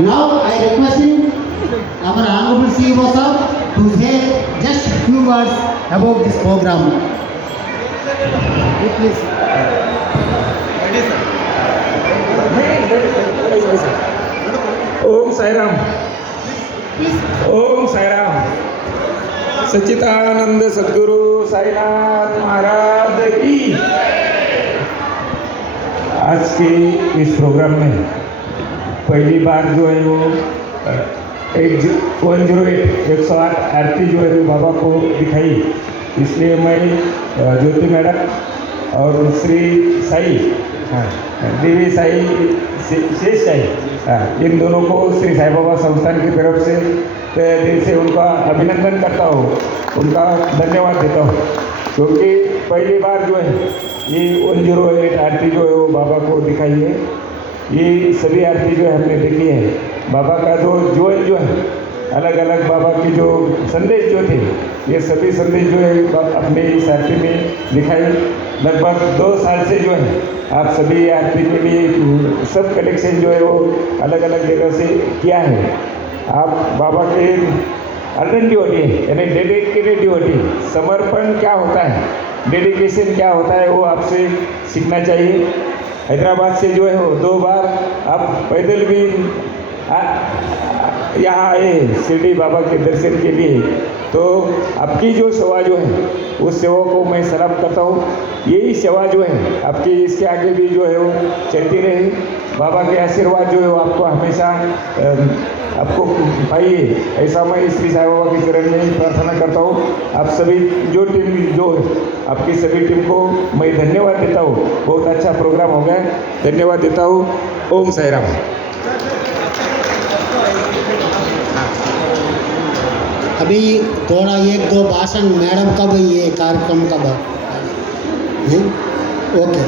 Now I requesting our honorable CEO sir to say just few words about this program. Please. Om Sairam. Om Sairam. सच्चिदानंद सद्गुरु साईनाथ महाराज की. आज के इस programme में पहली बार जो है वो 108 आरती जो है बाबा को दिखाई, इसलिए मैं ज्योति मैडम और श्री साई देवी साई शेष साई इन दोनों को श्री साई बाबा संस्थान की तरफ से दिल से उनका अभिनंदन करता हूँ, उनका धन्यवाद देता हूँ, क्योंकि पहली बार जो है ये 108 आरती जो है वो बाबा को दिखाई है। ये सभी आरती जो है हमने देखी है। बाबा का जो है अलग अलग बाबा के जो संदेश जो थे, ये सभी संदेश जो है अपने इस आरती में दिखाई। लगभग 2 साल से जो है आप सभी आरती के लिए सब कलेक्शन जो है वो अलग अलग जगह से किया है। आप बाबा के अर्डन डिवोटी है, यानी डेडिकेटेड डिवोटी। समर्पण क्या होता है, डेडिकेशन क्या होता है, वो आपसे सीखना चाहिए। हैदराबाद से जो है वो 2 बार आप पैदल भी यहाँ आए शिरडी बाबा के दर्शन के लिए, तो आपकी जो सेवा जो है उस सेवा को मैं सलाम करता हूँ। यही सेवा जो है आपकी इसके आगे भी जो है वो चलती रहे। बाबा के आशीर्वाद जो है वो आपको हमेशा आपको पाइए, ऐसा मैं श्री साई बाबा के चरण में प्रार्थना करता हूँ। आप सभी जो टीम जो आपकी सभी टीम को मैं धन्यवाद देता हूँ। बहुत अच्छा प्रोग्राम हो गया, धन्यवाद देता हूँ। ओम साई राम। अभी थोड़ा 1-2 भाषण मैडम का भी ये कार्यक्रम का नहीं okay.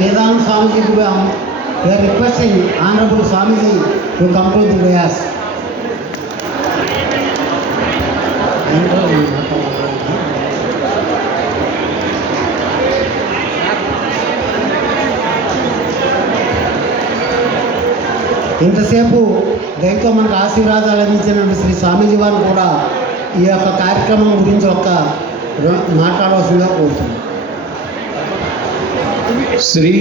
Vedant Swamiji to come. We are requesting Honorable Swamiji to come to the dais. ఇంతసేపు దయతో మనకు ఆశీర్వాదాలు అందించిన శ్రీ స్వామీజీ వారిని కూడా ఈ యొక్క కార్యక్రమం గురించి మాట్లాడవలసిందిగా కోరుతున్నాను. श्री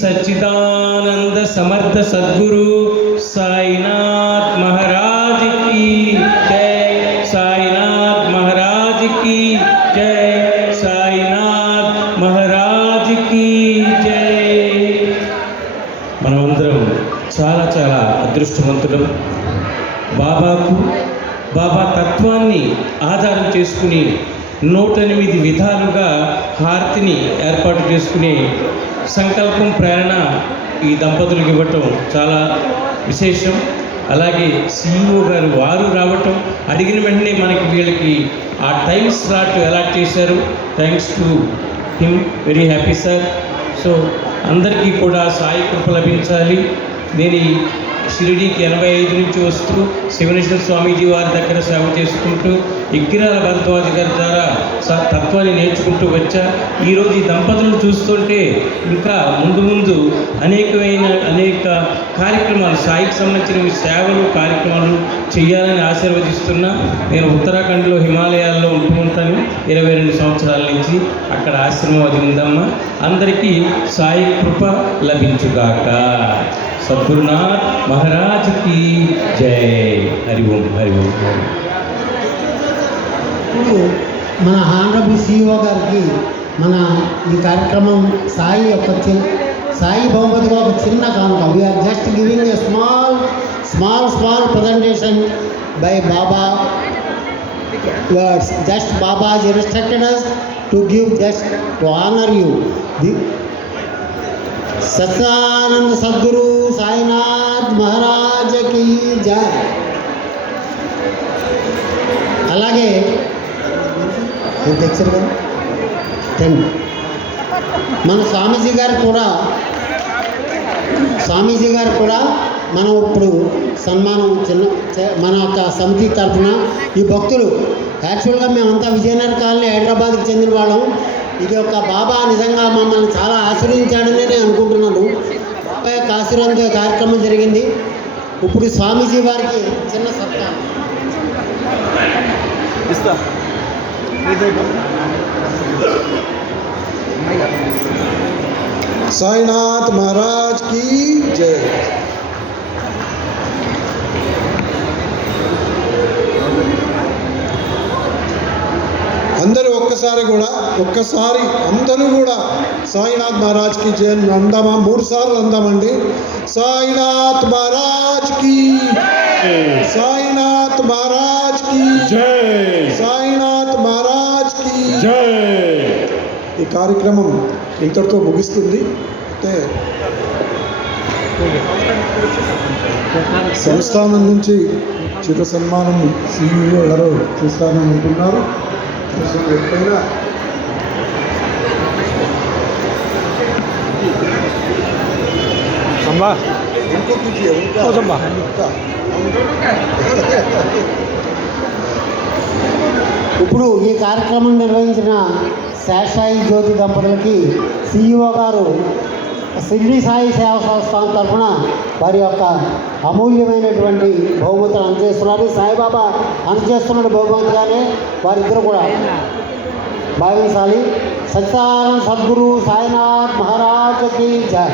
सच्चिदानंद समर्थ सद्गुरु साईनाथ महाराज की जय, साईनाथ महाराज की जय, साईनाथ महाराज की जय। మనమందరం చాలా చాలా అదృష్టవంతులం. బాబా తత్వాన్ని ఆధారం చేసుకుని 108 విధాలుగా హారతిని ఏర్పాటు చేసుకునే సంకల్పం ప్రేరణ ఈ దంపతులకు ఇవ్వటం చాలా విశేషం. అలాగే CEO గారు వారు రావటం, అడిగిన వెంటనే మనకి వీళ్ళకి ఆ టైం స్లాట్ అలాట్ చేశారు. Thanks to him, very happy sir. So అందరికీ కూడా సాయి కృప లభించాలి. నేను షిరిడీకి 85 నుంచి వస్తూ శివనేశ్వర స్వామీజీ వారి దగ్గర సేవ చేసుకుంటూ ఇగ్గిరాల భరద్వాజ్ గారి ద్వారా తత్వాన్ని నేర్చుకుంటూ వచ్చా. ఈరోజు ఈ దంపతులను చూస్తుంటే ఇంకా ముందు అనేక కార్యక్రమాలు సాయికి సంబంధించిన సేవలు కార్యక్రమాలు చేయాలని ఆశీర్వదిస్తున్నా. నేను ఉత్తరాఖండ్లో హిమాలయాల్లో ఉంటూ ఉంటాను 22 సంవత్సరాల నుంచి. అక్కడ ఆశ్రమం అది ఉందమ్మా. అందరికీ సాయి కృప లభించుగాక. సద్గురునాథ్ మహారాజ్ की जय। हरि ओम हरि ओम। ఇప్పుడు మన హానరబుల్ CEO గారికి మన ఈ కార్యక్రమం సాయి బహుమతిగా ఒక చిన్న కానుక. We are just giving a small presentation by Baba words. Just Baba has instructed us to give just to honor you. Satyananda Sadguru Sainath Maharaj కి జై. అలాగే తెచ్చారు కదా 10 మన స్వామీజీ గారు కూడా మనం ఇప్పుడు సన్మానం మన యొక్క సమితి తరఫున ఈ భక్తులు యాక్చువల్గా మేమంతా విజయనగర కాలనీ హైదరాబాద్కి చెందిన వాళ్ళం. ఇది ఒక బాబా నిజంగా మమ్మల్ని చాలా ఆశీర్వదించాడని నేను అనుకుంటున్నాను. బాబా యొక్క ఆశీర్వాదంతో కార్యక్రమం జరిగింది. ఇప్పుడు స్వామీజీ వారికి చిన్న సత్కారం ఇస్తా. సాయినాథ్ మహారాజ్ की जय. అందరూ ఒక్కసారి అందరూ కూడా సాయినాథ్ మహారాజ్ की जय అందామా? 3 సార్లు అందామండి. సాయినాథ్ మహారాజ్ की సాయినాథ్ మహారాజ్ की సాయినాథ్ మహారాజ్ की ఈ కార్యక్రమం ఇంతటితో ముగిస్తుంది. అంటే సంస్థానం నుంచి చిరు సన్మానం CEO గారు చేస్తానని అంటున్నారు. ఎప్పుడైనా ఇప్పుడు ఈ కార్యక్రమం నిర్వహించిన శేషాయి జ్యోతి దంపతులకి CEO గారు షిరిడి సాయి సేవా సంస్థానం తరఫున వారి యొక్క అమూల్యమైనటువంటి బహుమతులు అందజేస్తున్నారు. సాయిబాబా అందజేస్తున్న బహుమతిగానే వారిద్దరూ కూడా భావించాలి. సత్యానంద సద్గురు సాయినాథ్ మహారాజ్కి జై.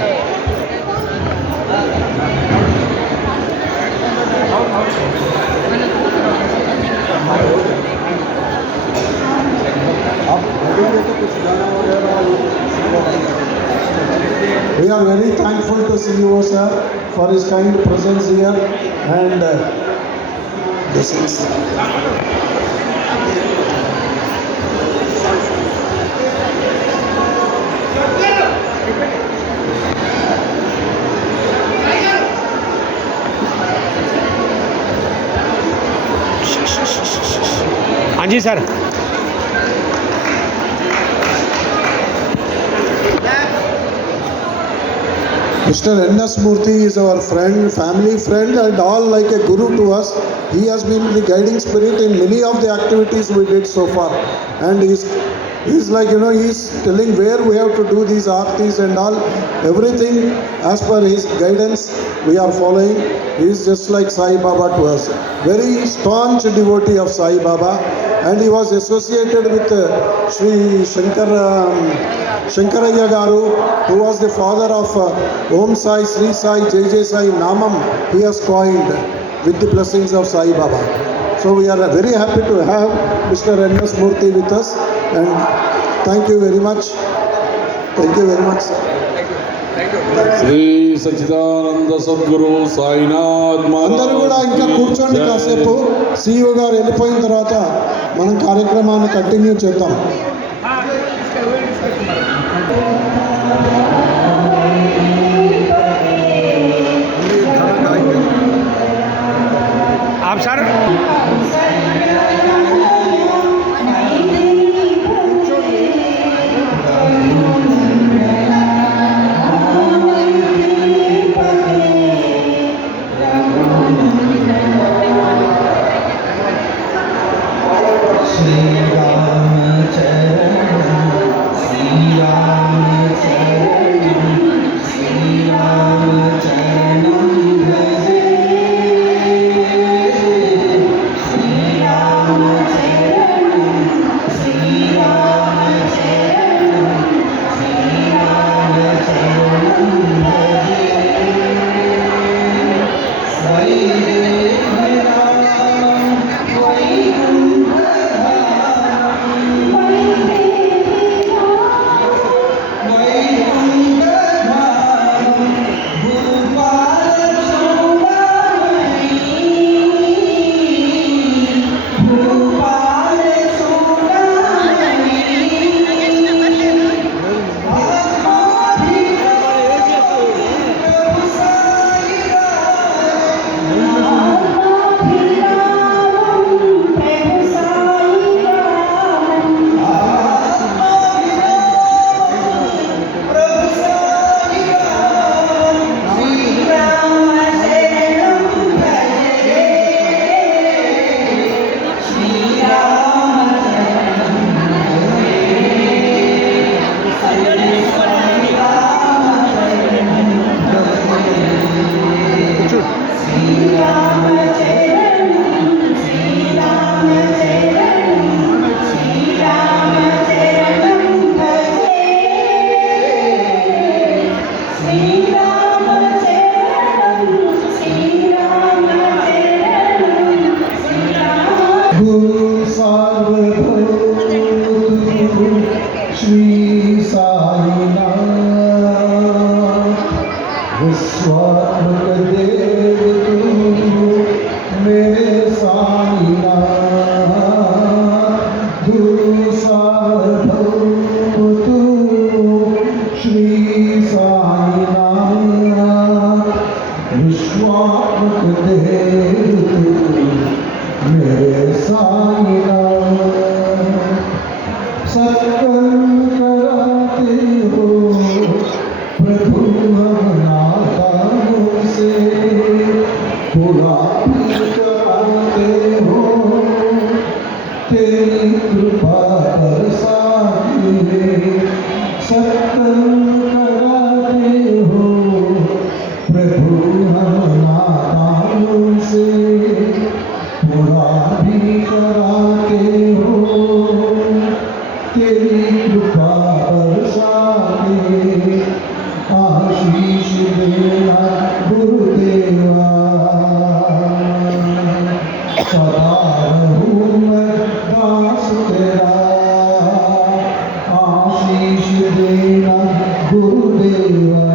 We are very thankful to CEO sir for his kind presence here and this is हाँ जी sir. Mr. N.S. Murthy is our friend, family friend and all like a guru to us. He has been the guiding spirit in many of the activities we did so far. And he's like, he's telling where we have to do these artis and all. Everything as per his guidance we are following. He is just like Sai Baba to us. Very staunch devotee of Sai Baba. And he was associated with Sri Shankaraya Garu, who was the father of Om Sai, Sri Sai, JJ Sai Namam. He has coined with the blessings of Sai Baba. So we are very happy to have Mr. N.S. Murthy with us and thank you very much. Thank you very much, sir. Shri Sachchidananda Sadguru Sainath అందరూ కూడా ఇంకా కూర్చోండి కాసేపు. CEO గారు వెళ్ళిపోయిన తర్వాత మనం కార్యక్రమాన్ని కంటిన్యూ చేద్దాం. आप सर श्री रामचंद्र साईनाथ विश्वात्मक देव तू मेरे साईनाथ गुरु सार्वभौम तू श्री साईनाथ विश्वात्मक देव तू मेरे साईनाथ सत्कर्म कराते हो प्रभु हम नादानों से बुरा भी कराते हो तेरी कृपा बरसाती है सत्कर्म कराते हो प्रभु हम नादानों से बुरा भी कराते हो तेरी कृपा बरसाते आशीष देना गुरुदेवा सदा रहूं मैं दास तेरा आशीष देना गुरुदेवा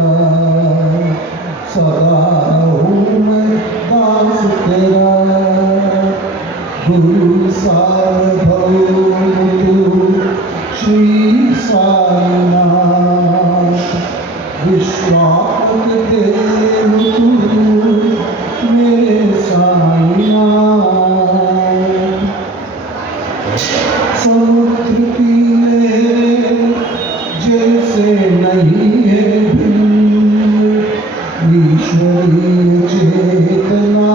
सदा रहूं मैं दास तेरा गुरु सार्वभौम तू श्री साईनाथ विश्वात्मक देव तू मेरे साईनाथ समुद्र की लहरें जैसे नहीं है भिन्न ईश्वरीय चेतना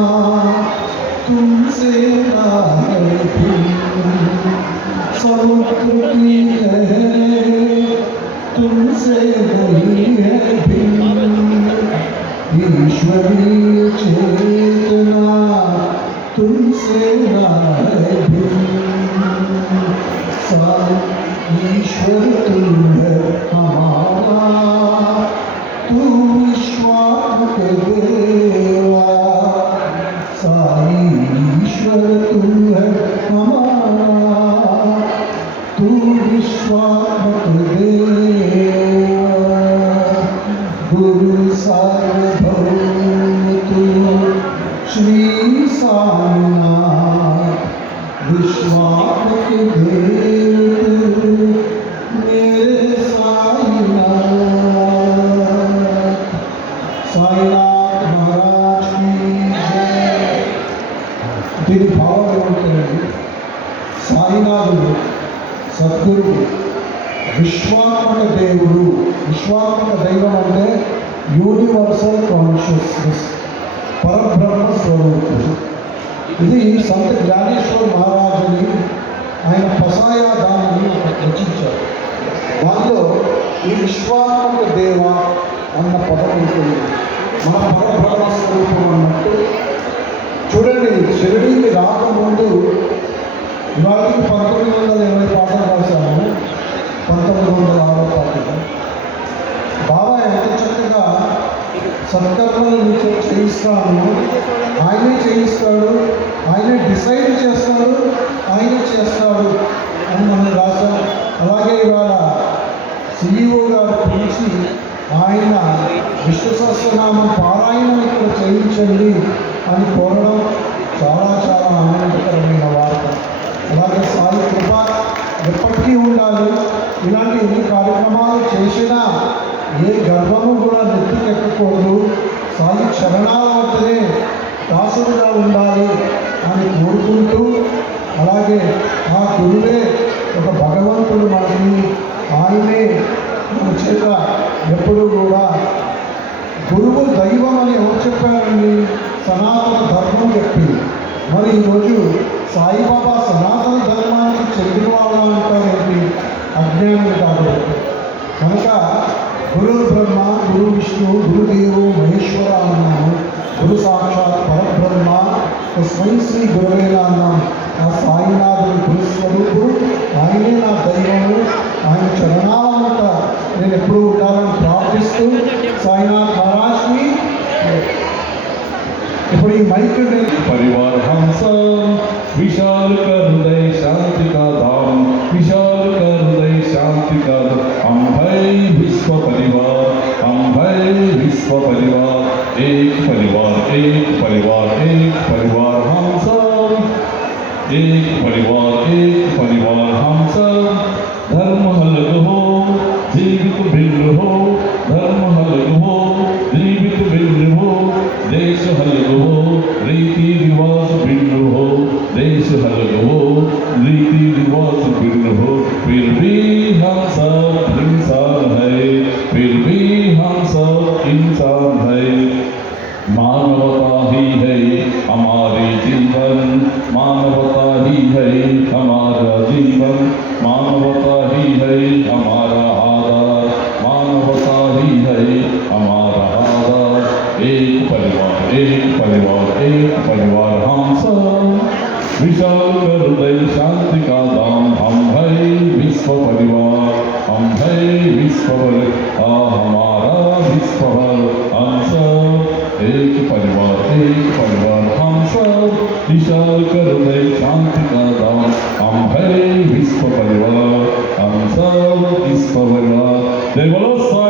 तुमसे ना है भिन्न समुद्र की लहरें तुमसे नहीं है भिन्न ईश्वरीय चेतना तुमसे ना है भिन्न ईश्वर तू है हमारा तू विश्वात्मक देवा साई ईश्वर तू है हमारा तू विश्वात्मक देवा गुरु सार्वभौम तू श्री साईनाथ विश्वात्मक देव तू मेरे साईनाथ साईनाथ महाराज की जय దీని భావం ఏమిటండి సాయినాథుడు సద్గురుడు విశ్వాత్మక దేవుడు విశ్వాత్మక దైవం అంటే యూనివర్సల్ కాన్షియస్నెస్ పరబ్రహ్మ స్వరూపుడు ఇది సంత జ్ఞానేశ్వర మహారాజుని ఆయన పసాయా దానాన్ని రచించారు దానిలో ఈ విశ్వాత్మక దేవ అన్న పదం ఉంటుంది మన పరబ్రహ్మ స్వరూపం అన్నట్టు చూడండి షిరిడీకి రాకముందు ఇవాళకి 1920 పాటలు రాశాము 1906 పాటలు బాబా ఎంత చక్కగా సత్కర్మలు నీకు చేయిస్తాను ఆయనే చేయిస్తాడు ఆయనే డిసైడ్ చేస్తాడు ఆయనే చేస్తాడు అని మనం రాశాం అలాగే ఇవాళ సిఇఓ గారు పిలిచి ఆయన విష్ణు సహస్రనామం పారాయణం ఇక్కడ చేయించండి అని కోరడం చాలా చాలా ఆనందకరమైన వార్త అలాగే సాయి కృప ఎప్పటికీ ఉండాలి ఇలాంటి ఎన్ని కార్యక్రమాలు చేసినా ఏ గర్వము కూడా నెత్తికెక్కకూడదు సాయి చరణాల వద్దనే దాసుడుగా ఉండాలి అని కోరుకుంటూ అలాగే ఆ గురువే ఒక భగవంతుడు మనకి ఆయనే మన చేత ఎప్పుడూ కూడా గురువు దైవం అని ఎవరు చెప్పారండి సనాతన ధర్మం చెప్పింది మరి ఈరోజు సాయిబాబా సనాతన ధర్మానికి చెందిన వాళ్ళు అంటారేంటి అజ్ఞానం కాబట్టి కనుక గురు బ్రహ్మ గురు విష్ణు గురుదేవు మహేశ్వర అన్నాము గురు సాక్షాత్ పరబ్రహ్మ తస్మై శ్రీ గురువేలా అన్నాం ఆ సాయినాథుడు గురుస్వరూపుడు ఆయనే నా దైవము ఆయన చరణాలంట నేను ఎప్పుడూ ఉండాలని ప్రార్థిస్తూ సాయినాథ్ మహారాజ్కి ఇప్పుడు ఈ మైక్ परिवार हम सब विशाल कर हृदय शांति का धाम विशाल कर हृदय शांति का धाम विश्व परिवार, हम है विश्व परिवार, एक परिवार, एक परिवार, एक परिवार हम सब, एक परिवार, हम सब। धर्म अलग हो, जीवित भिन्न हो, धर्म अलग हो, जीवित भिन्न हो, देश अलग हो, रीति रिवाज भिन्न हो, देश अलग हो, रीति रिवाज भिन्न हो, फिर भी हम सब इंसान है, फिर भी हम सब इंसान है। मानवता ही है हमारी जीवन, मानवता ही है हमारा जीवन, मानवता ही है हमारा आधार, मानवता ही है हमारा आधार। एक परिवार, एक परिवार, एक परिवार हम सब। विशाल हृदय शांति का धाम, हम है विश्व परिवार, हम है विश्व परिवार, हमारा विश्व हम सब। एक परिवार, हम सब। विशाल हृदय शांति का धाम, हम है विश्व परिवार, हम सब विश्व परिवार। जय बोलो।